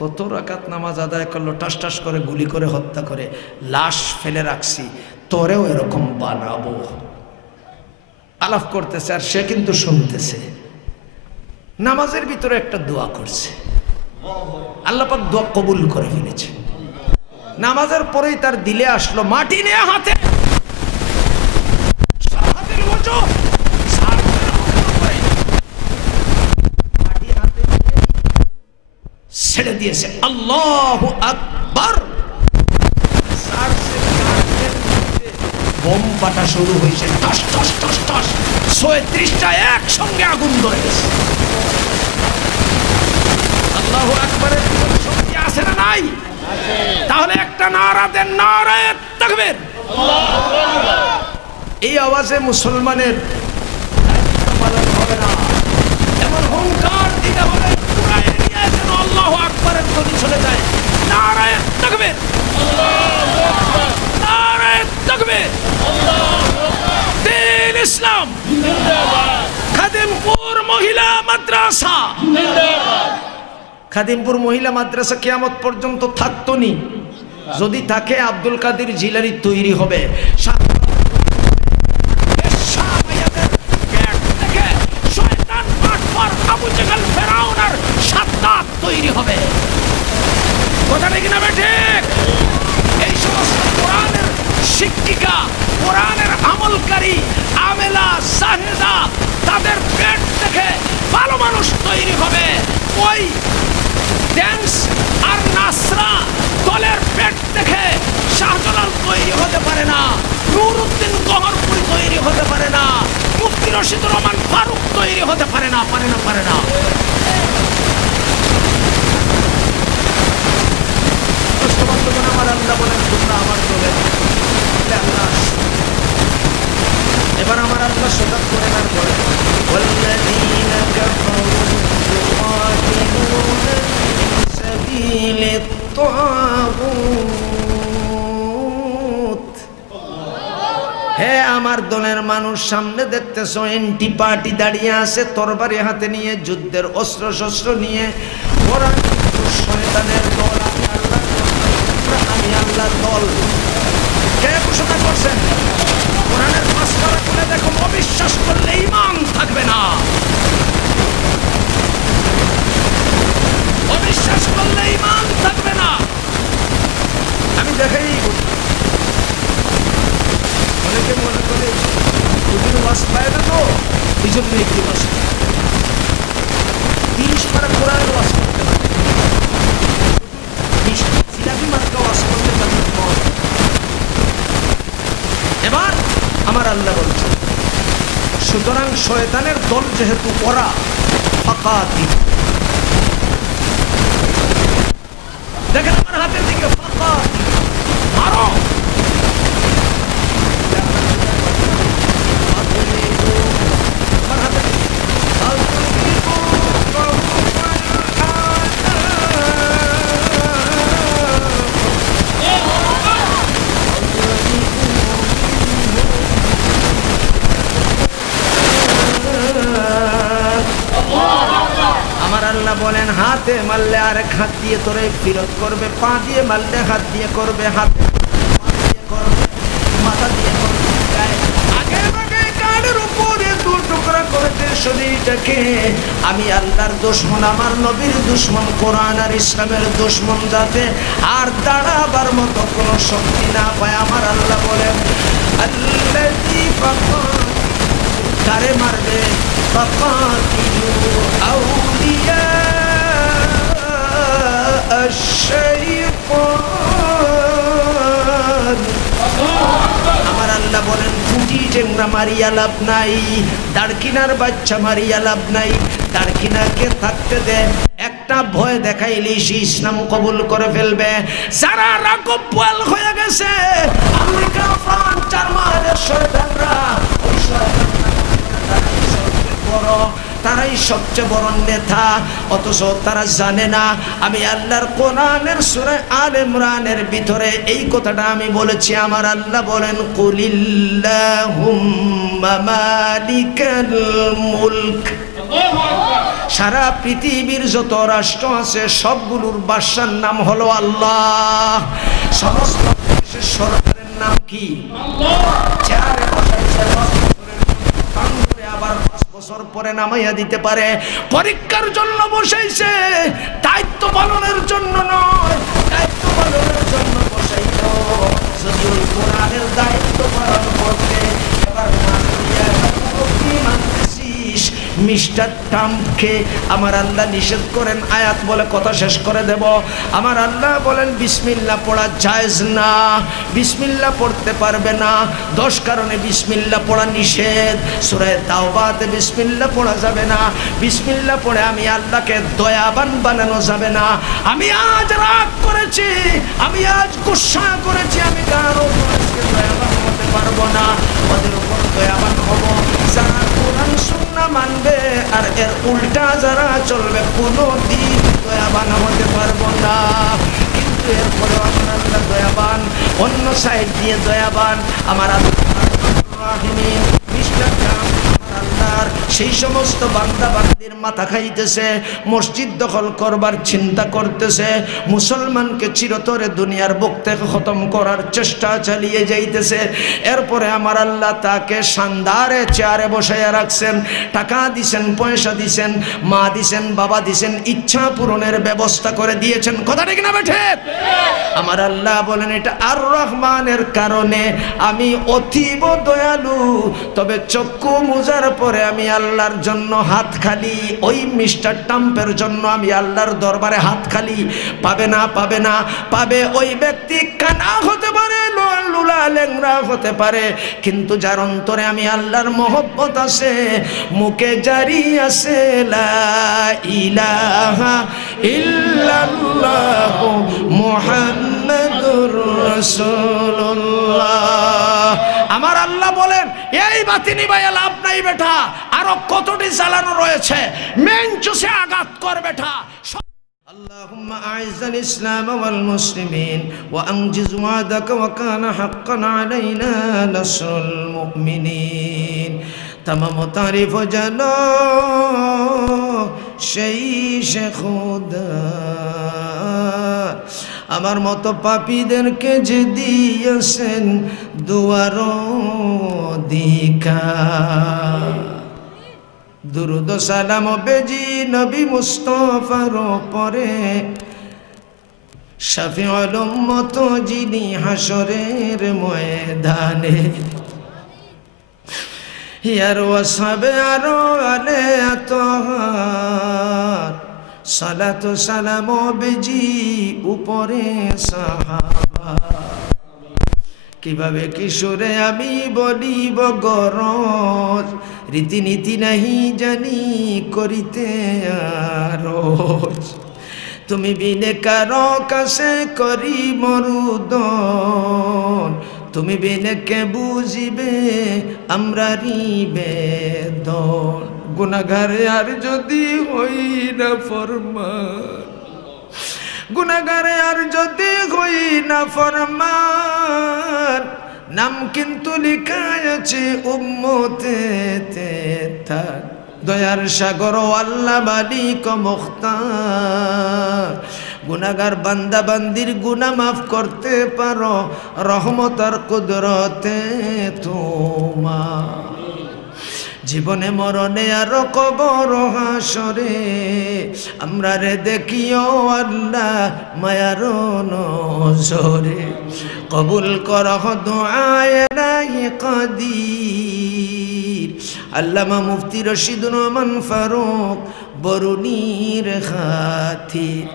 কত রাকাত নামাজ আদায় করলো, টাস টাস করে গুলি করে হত্যা করে লাশ ফেলে রাখছি, তোরেও এরকম বানাবো। আলাপ করতেছে আর সে কিন্তু শুনতেছে। নামাজের ভিতরে একটা দোয়া করছে, আল্লাহ পাক দোয়া কবুল করে ফেলেছে। নামাজের পরেই তার দিলে আসলো মাটি নিয়ে হাতে, ছেড়ে দিয়েছে। আল্লাহু আকবার। বোম ফাটা শুরু হয়েছে, টস টস টস টস, 36টা একসঙ্গে আগুন ধরে গেছে। আল্লাহু আকবারের শক্তি আছে না নাই? তাহলে একটা নারা দেন, নারায়ে তাকবীর। এই আওয়াজে মুসলমানের পালন হবে না, এমন হুঙ্কার দিতে হবে পুরা এরিয়ায় যেন আল্লাহু আকবারের ধ্বনি চলে যায়। নারায়ে তাকবীর, নারায়ে তাকবীর। দ্বীন ইসলাম জিন্দাবাদ। খাদিমপুর মহিলা মাদ্রাসা জিন্দাবাদ। খাদিমপুর মহিলা মাদ্রাসা কিয়ামত পর্যন্ত থাকতো নি, যদি থাকে আব্দুল কাদের জিলানী তৈরি হবে। আবু জাহল ফেরাউনের সাদ্দাত তৈরি হবে। কথা ঠিক না ঠিক? এই সমস্ত কোরআনের শিক্ষিকা, কোরআনের আমলকারী, আমেলা, সাহেদা, তাদের পেট দেখে ভালো মানুষ তৈরি হবে। ওই ড্যান্স আর নাসরা দলের পেট দেখে শাহজালাল তৈরি হতে পারে না, নুরউদ্দিন গহরপুরি তৈরি হতে পারে না, মুফতি রশিদুর রহমান ফারুক তৈরি হতে পারে না। আমার আল্লাহ বলেন তোমরা আমার দলে। এবার আমার আল্লাহ সজাগ করেন আর বলেন والذين كفروا يقاتلون في سبيل الطاغوت। হে আমার দলের মানুষ, সামনে দেখতেছো এন্টি পার্টি দাঁড়িয়ে আছে তরবারি হাতে নিয়ে, যুদ্ধের অস্ত্র শস্ত্র নিয়ে। ওরা শয়তানের দল, আমি আল্লাহর দল। কে ঘোষণা করছেন? কোরআনের মাসপারা খুলে দেখো, অবিশ্বাস করলে ঈমান থাকবে না। অবিশ্বাস করলে ঈমান থাকবে না। আমি দেখাই, অনেকে মনে করে দুদিন ওয়াজ পায় না, তো এই জন্য একটি ওয়াজ 30 পারা কোরআনের ওয়াজ করতে পারে, সিলাফি মার্কা ওয়াজ করতে পারে। এবার আমার আল্লাহ বলছে, সুতরাং শয়তানের দল যেহেতু ওরা, ফাকাতি, দেখেন আমার হাতের দিকে, ফাকাতি মারো। আমার হাতের দিকে বলেন, হাতে মারলে আরেক হাত দিয়ে তোরে ফিরত করবে, পা দিয়ে মারলে হাত দিয়ে করবে, হাতে করবে, মাথা দিয়ে করবে। আগে আগে কানের উপরে দু টুকরা করে দে শরীরটাকে। আমি আল্লাহর দুশমন, আমার নবীর দুশমন, কোরআন আর ইসলামের দুশমন যাতে আর দাঁড়াবার মতো কোনো শক্তি না পায়। আমার আল্লাহ বলেন, আল্লাযী কারে মারবে, ফাকাতিলু আউলিয়া আশ-শাইতান। আমার আল্লাহ বলেন, পুঁজি টেংরা মারিয়া লাভ নাই, দাড়কিনার বাচ্চা মারিয়া লাভ নাই। দাড়কিনাকে থাকতে দে, একটা ভয় দেখাইলি সে ইসলাম কবুল করে ফেলবে। যারা রাগব বল হয়ে গেছে, আমেরিকা, ফ্রান্স, জার্মানের শয়তানরা, ওই শয়তানরা তারাই সবচেয়ে বড় নেতা, অথচ তারা জানে না আমি আল্লাহর কোরআনের সূরা আলে ইমরানের ভিতরে এই কথাটা আমি বলেছি। আমার আল্লাহ বলেন, কুলিল্লাহুম্মা মালিকাল মুলক। সারা পৃথিবীর যত রাষ্ট্র আছে সবগুলোর বাদশার নাম হলো আল্লাহ। সমস্ত দেশের সরকারের নাম কি? চেয়ারে বসাইছে, আবার 5 বছর পরে নামাইয়া দিতে পারে। পরীক্ষার জন্য বসাইছে, দায়িত্ব পালনের জন্য নয়, দায়িত্ব পালনের জন্য বসাইতো। যদি ওই কোরআনের দায়িত্ব পালন করতে এবার মিস্টার ট্রাম্পকে আমার আল্লাহ নিষেধ করেন। আয়াত বলে কথা শেষ করে দেব। আমার আল্লাহ বলেন, বিসমিল্লাহ পড়া জায়েজ না, বিসমিল্লাহ পড়তে পারবে না। 10 কারণে বিসমিল্লাহ পড়া নিষেধ। সূরা তাওবাতে বিসমিল্লাহ পড়া যাবে না। বিসমিল্লাহ পড়ে আমি আল্লাহকে দয়াবান বানানো যাবে না। আমি আজ রাগ করেছি, আমি আজ গুসা করেছি, আমি কারো দয়াবান হতে পারবো না। ওদের উপর দয়াবান হব যারা কোরআন সুন্নাহ মানবে, আর এর উল্টা যারা চলবে কোনো দিন দয়াবান হতে পারবো না। কিন্তু এরপরে আমার আল্লাহ দয়াবান, অন্য সাইড দিয়ে দয়াবান। আমার আল্লাহ মিস্টার ট্রাম্প আল্লাহর সেই সমস্ত বান্দা বান্দির মাথা খাইতেছে, মসজিদ দখল করবার চিন্তা করতেছে, মুসলমানকে চিরতরে দুনিয়ার বুক থেকে খতম করার চেষ্টা চালিয়ে যাইতেছে। এরপরে আমার আল্লাহ তাকে শানদারে চেয়ারে বসাইয়া রাখছেন, টাকা দিছেন, পয়সা দিছেন, মা দিছেন, বাবা দিছেন, ইচ্ছা পূরণের ব্যবস্থা করে দিয়েছেন। কথা ঠিক না বেঠে? আমার আল্লাহ বলেন এটা আর রহমানের কারণে আমি অতীব দয়ালু। তবে চক্ষু মুজার পরে আমি আল্লাহর জন্য হাত খালি, ওই মিস্টার ট্রাম্পের জন্য আমি আল্লাহর দরবারে হাত খালি। পাবে না, পাবে না, পাবে ওই ব্যক্তি কানা হতে পারে, লুলা লেংরা হতে পারে, কিন্তু যার অন্তরে আমি আল্লাহর মহব্বত আছে, মুখে জারি আছে লা ইলাহা ইল্লাল্লাহু মুহাম্মাদুর রাসূলুল্লাহ। আমার আল্লাহ বলেন এই বাতি নিবাইয়া লাভ নাই বেটা, আরো কতটি জ্বালানো রয়েছে, মেন চুষে আঘাত কর বেটা। اللهم أعز الإسلام والمسلمين وأنجز وعدك وكان حقا علينا نصر المؤمنين। तमाम तारीफ जानो शेष खुदा আমার মতো পাপীদেরকে যে দিয়েছেন দুয়ারো অধিকার। দুরুদ সালাম বেজি নবী মুস্তাফার পরে, শাফিউল উম্মত যিনি হাসরের ময়দানে, ইয়ার ওয়াসাবে আরো আলে আতহার, সালাত সালাম বেজি উপরে সাহাবা। কিভাবে কিশোরে আমি বলিব গরজ, রীতিনীতি নাহি জানি করিতে আরজ। তুমি বিনে কারো কাছে করি মরুদন, তুমি বিনে কে বুঝিবে আমরা নিবেদন। গুনাহগারে আর যদি হই না ফরমান, গুনাহগারে আর যদি হই না ফরমান, নাম কিন্তু লেখা আছে উম্মতেতে তার। দয়ার সাগর আল্লাহ মালিক মুখতার, গুনাহগার বান্দা বান্দির গুনাহ মাফ করতে পারো রহমত আর কুদরতে তোমার। জীবনে মরণে আর কবর হাসরে আমরা রে দেখিও আল্লাহ মায়ার নজরে। কবুল করহ দুআয়ে রাহি কাদির, আল্লামা মুফতি রশিদুর রহমান ফারুক বরুণীর খাতির।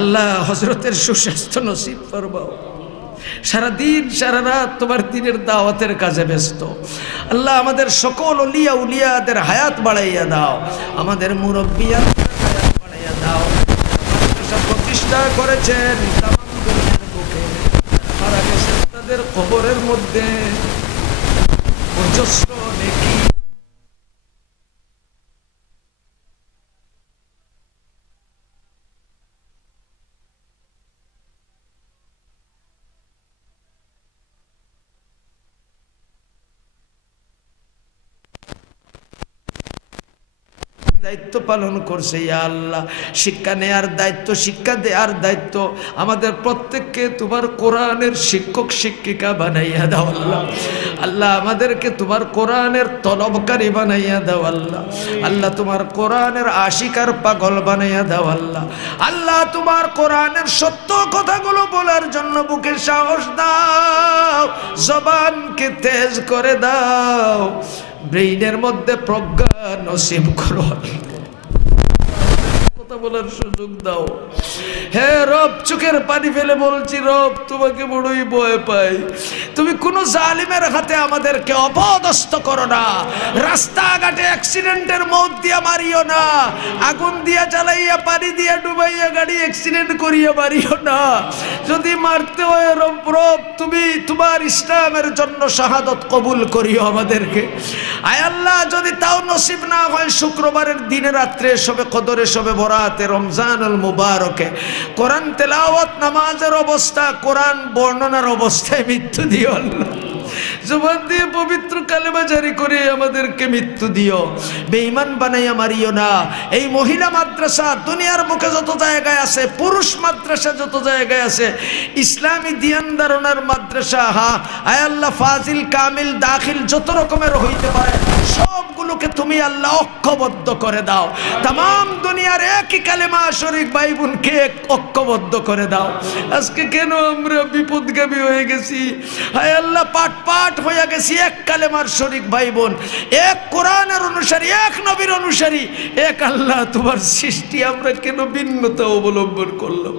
আল্লাহ হযরতের সুস্বাস্থ্য নসিব ফরমাও। সারা দিন সারা রাত তোমার দিনের দাওয়াতের কাজে ব্যস্ত। আল্লাহ আমাদের সকল ওলিয়া উলিয়াদের হায়াত বাড়াইয়া দাও, আমাদের মুরব্বিয়াদের হায়াত বাড়াইয়া দাও। সব প্রতিষ্ঠা করেছেন তামাম দুনিয়ার বুকে, মারা গেছেন তাদের কবরের মধ্যে অজস্র নেকি। দায়িত্ব পালন করছে ইয়া আল্লাহ। শিক্ষা নেয়ার দায়িত্ব, শিক্ষা দেওয়ার দায়িত্ব আমাদের প্রত্যেককে তোমার কোরআনের শিক্ষক শিক্ষিকা বানাইয়া দাও আল্লাহ। আল্লাহ আমাদেরকে তোমার কোরআনের তলবকারী বানাইয়া দাও আল্লাহ। আল্লাহ তোমার কোরআনের আশিকার পাগল বানাইয়া দাও আল্লাহ। আল্লাহ তোমার কোরআনের সত্য কথাগুলো বলার জন্য বুকে সাহস দাও, জবানকে তেজ করে দাও, ব্রেইনের মধ্যে প্রজ্ঞা নসিব করো, কথা বলার সুযোগ দাও। হে রব, চোখের পানি ফেলে বলছি রব, তোমাকে বড়ই ভয় পাই। তুমি কোন জালিমের হাতে আমাদেরকে অপদস্থ করো না। রাস্তাঘাটে অ্যাক্সিডেন্টের মৌত দিয়া মারিও না, আগুন দিয়া জ্বালাইয়া পানি দিয়া ডুবাইয়া গাড়ি অ্যাক্সিডেন্ট করিয়া মারিও না। যদি মারতে হয় রব, তুমি তোমার ইসলামের জন্য শাহাদত কবুল করিও আমাদেরকে। আয় আল্লাহ, যদি তাও নসিব না হয় শুক্রবারের দিনে রাত্রে শবে কদরে, শবে বরাতে, রমজানুল মুবারকে কোরআন তেলাওয়াত নামাজের অবস্থা, কোরআন বর্ণনার অবস্থায় মৃত্যু দিও আল্লাহ। জবান দিয়ে পবিত্র কালেমা জারি করে আমাদেরকে মৃত্যু দিও, বেঈমান বানাইয়া মারিও না। এই মহিলা মাদ্রাসা দুনিয়ার বুকে যত জায়গায় আছে, পুরুষ মাদ্রাসা যত জায়গায় আছে, ইসলামী দিয়ান ধারণার মাদ্রাসা, আয় আল্লাহ ফাজিল কামিল দাখিল যত রকমের হইতে পারে সবগুলোকে তুমি আল্লাহ ঐক্যবদ্ধ করে দাও। তাম দুনিয়ার একই কালেমা শরীক ভাই বোনকে ঐক্যবদ্ধ করে দাও। আজকে কেন আমরা বিপদগামী হয়ে গেছি? হায় আল্লাহ পাট পাট হয়ে গেছি, এক কালেমার শরীক ভাই বোন, এক কোরআনের অনুসারী, এক নবীর অনুসারী, এক আল্লাহ তোমার সৃষ্টি, আমরা কেন ভিন্নতা অবলম্বন করলাম?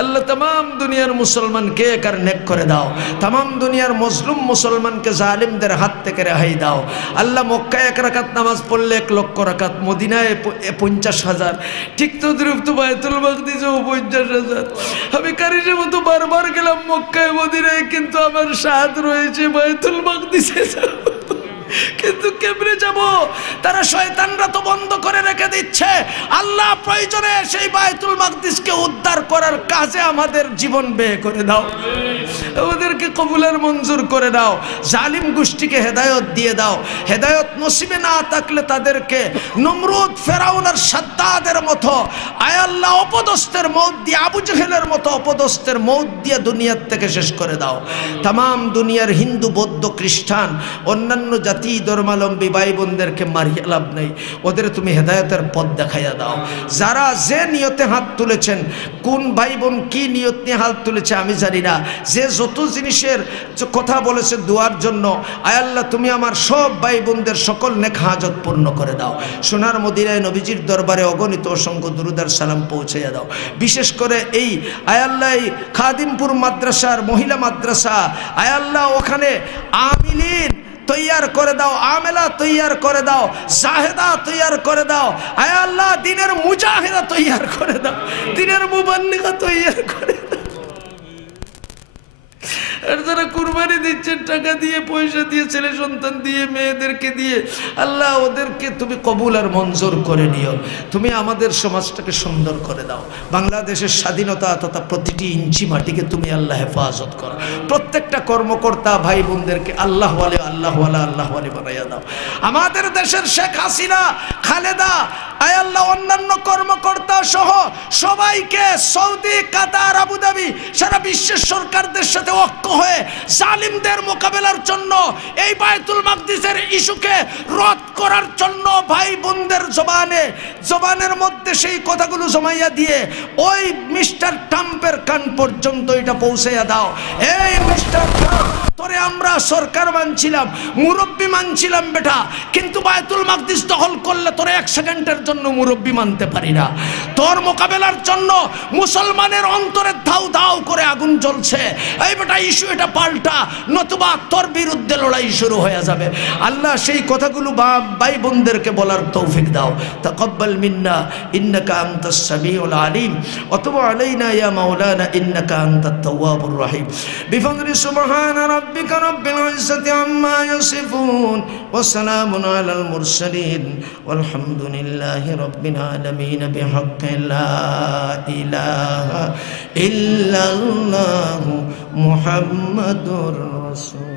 আল্লাহ তাম দুনিয়ার মুসলমানকে এক আর নেক করে দাও। তাম দুনিয়ার মজলুম মুসলমানকে জালিমদের হাত থেকে রেহাই দাও। আল্লাহ মক্কায় 1 রাকাত নামাজ পড়লে 1 লক্ষ রাকাত, মদিনায় 50,000, ঠিক তো দ্রুপ্ত বায়তুল মাকদিসেও 50,000। আমি কারিজের মতো বারবার গেলাম মক্কায় মদিনায়, কিন্তু আমার সাথ রয়েছে বায়তুল মাকদিসে যাব, কিন্তু কেমনে যাব? তারা শয়তানরা তো বন্ধ করে রেখে দিচ্ছে। আল্লাহ প্রয়োজনে সেই বায়তুল মাকদিসকে উদ্ধার করার কাজে আমাদের জীবন ব্যয় করে দাও, আমাদেরকে কবুলের মঞ্জুর করে দাও। জালিম গোষ্ঠীকে হেদায়ত দিয়ে দাও। হেদায়ত নসিবে না থাকলে তাদেরকে নমরুদ, ফেরাউন আর সাদ্দাদের মতো আয় আল্লাহ অপদস্থের মৌত দিয়ে, আবু জেহেলের মতো অপদস্থের মৌত দিয়ে দুনিয়ার থেকে শেষ করে দাও। তাম দুনিয়ার হিন্দু, বৌদ্ধ, খ্রিস্টান, অন্যান্য জাতি ধর্মাবলম্বী ভাই বোনদেরকে মারিয়া লাভ নেই, ওদের তুমি হেদায়তের পথ দেখাইয়া দাও। যারা যে নিয়তে হাত তুলেছেন, কোন ভাই বোন কি নিয়ত নিয়ে হাত তুলেছে আমি জানি না, যে যত জিনিসের কথা বলেছে দোয়ার জন্য, আয় আল্লাহ তুমি আমার সব ভাই বোনদের সকল নেক হাজত পূর্ণ করে দাও। সোনার মদিনায় নবীজির দরবারে অগণিত অসংখ্য দুরুদ আর সালাম পৌঁছাইয়া দাও। বিশেষ করে এই আয় আল্লাহ খাদিমপুর মাদ্রাসার মহিলা মাদ্রাসা, আয় আল্লাহ ওখানে আমিলিন তৈয়ার করে দাও, আমেলা তৈয়ার করে দাও, জাহেদা তৈয়ার করে দাও, আয় আল্লাহ দিনের মুজাহিদা তৈয়ার করে দাও, দিনের মুবাল্লিগা তৈয়ার করে দাও। আর যারা কুরবানি দিচ্ছেন টাকা দিয়ে, পয়সা দিয়ে, ছেলে সন্তান দিয়ে, মেয়েদেরকে দিয়ে, আল্লাহ ওদেরকে তুমি কবুল আর মঞ্জুর করে নিও। তুমি আমাদের সমাজটাকে সুন্দর করে দাও। বাংলাদেশের স্বাধীনতা তথা প্রতিটি ইঞ্চি মাটিকে তুমি আল্লাহ হেফাজত করো। প্রত্যেকটা কর্মকর্তা ভাই বোনদেরকে আল্লাহওয়ালা আল্লাহওয়ালা আল্লাহওয়ালা বানাইয়া দাও। আমাদের দেশের শেখ হাসিনা, খালেদা, আয় আল্লাহ অন্যান্য কর্মকর্তা সহ সবাইকে সৌদি, কাতার, আবুধাবি, সারা বিশ্বের সরকারদের সাথে ঐক্য হয়ে জালিমদের মোকাবেলার জন্য, এই বায়তুল মাকদিসের ইস্যুকে রদ করার জন্য ভাই বোনদের জবানের মধ্যে সেই কথাগুলো জমাইয়া দিয়ে ওই মিস্টার ট্রাম্পের কান পর্যন্ত এটা পৌঁছাইয়া দাও। এই মিস্টার ট্রাম্প, তোরে আমরা সরকার মানছিলাম, মুরব্বী মানছিলাম বেটা, কিন্তু বায়তুল মাকদিস দখল করলে তোরে 1 সেকেন্ডের জন্য মুরব্বী মানতে পারি না। তোর মোকাবেলার জন্য মুসলমানের অন্তরে ধাউ ধাউ করে আগুন জ্বলছে। এই বেটা ইস্যু এটা পাল্টা, নতুবা তোর বিরুদ্ধে লড়াই শুরু হয়ে যাবে। আল্লাহ সেই কথাগুলো ভাই বোনদেরকে বলার তৌফিক দাও। তাকাব্বাল মিন্না ইন্নাকা আনতাস সামিউল আলিম ওয়া তুব আলাইনা ইয়া মাওলানা ইন্নাকা আনতাত তাওয়াবুর রহিম। বিফদলি সুবহানা রাব্বিকা রাব্বিল ইজ্জাতি আম্মা ইয়াসিফুন ওয়া সালামুন আলাল মুরসালিন ওয়ালহামদুলিল্লাহি রাব্বিল আলামিন বিহাক্কি লা ইলাহা ইল্লাল্লাহু মুহাম্মাদুর রাসূল।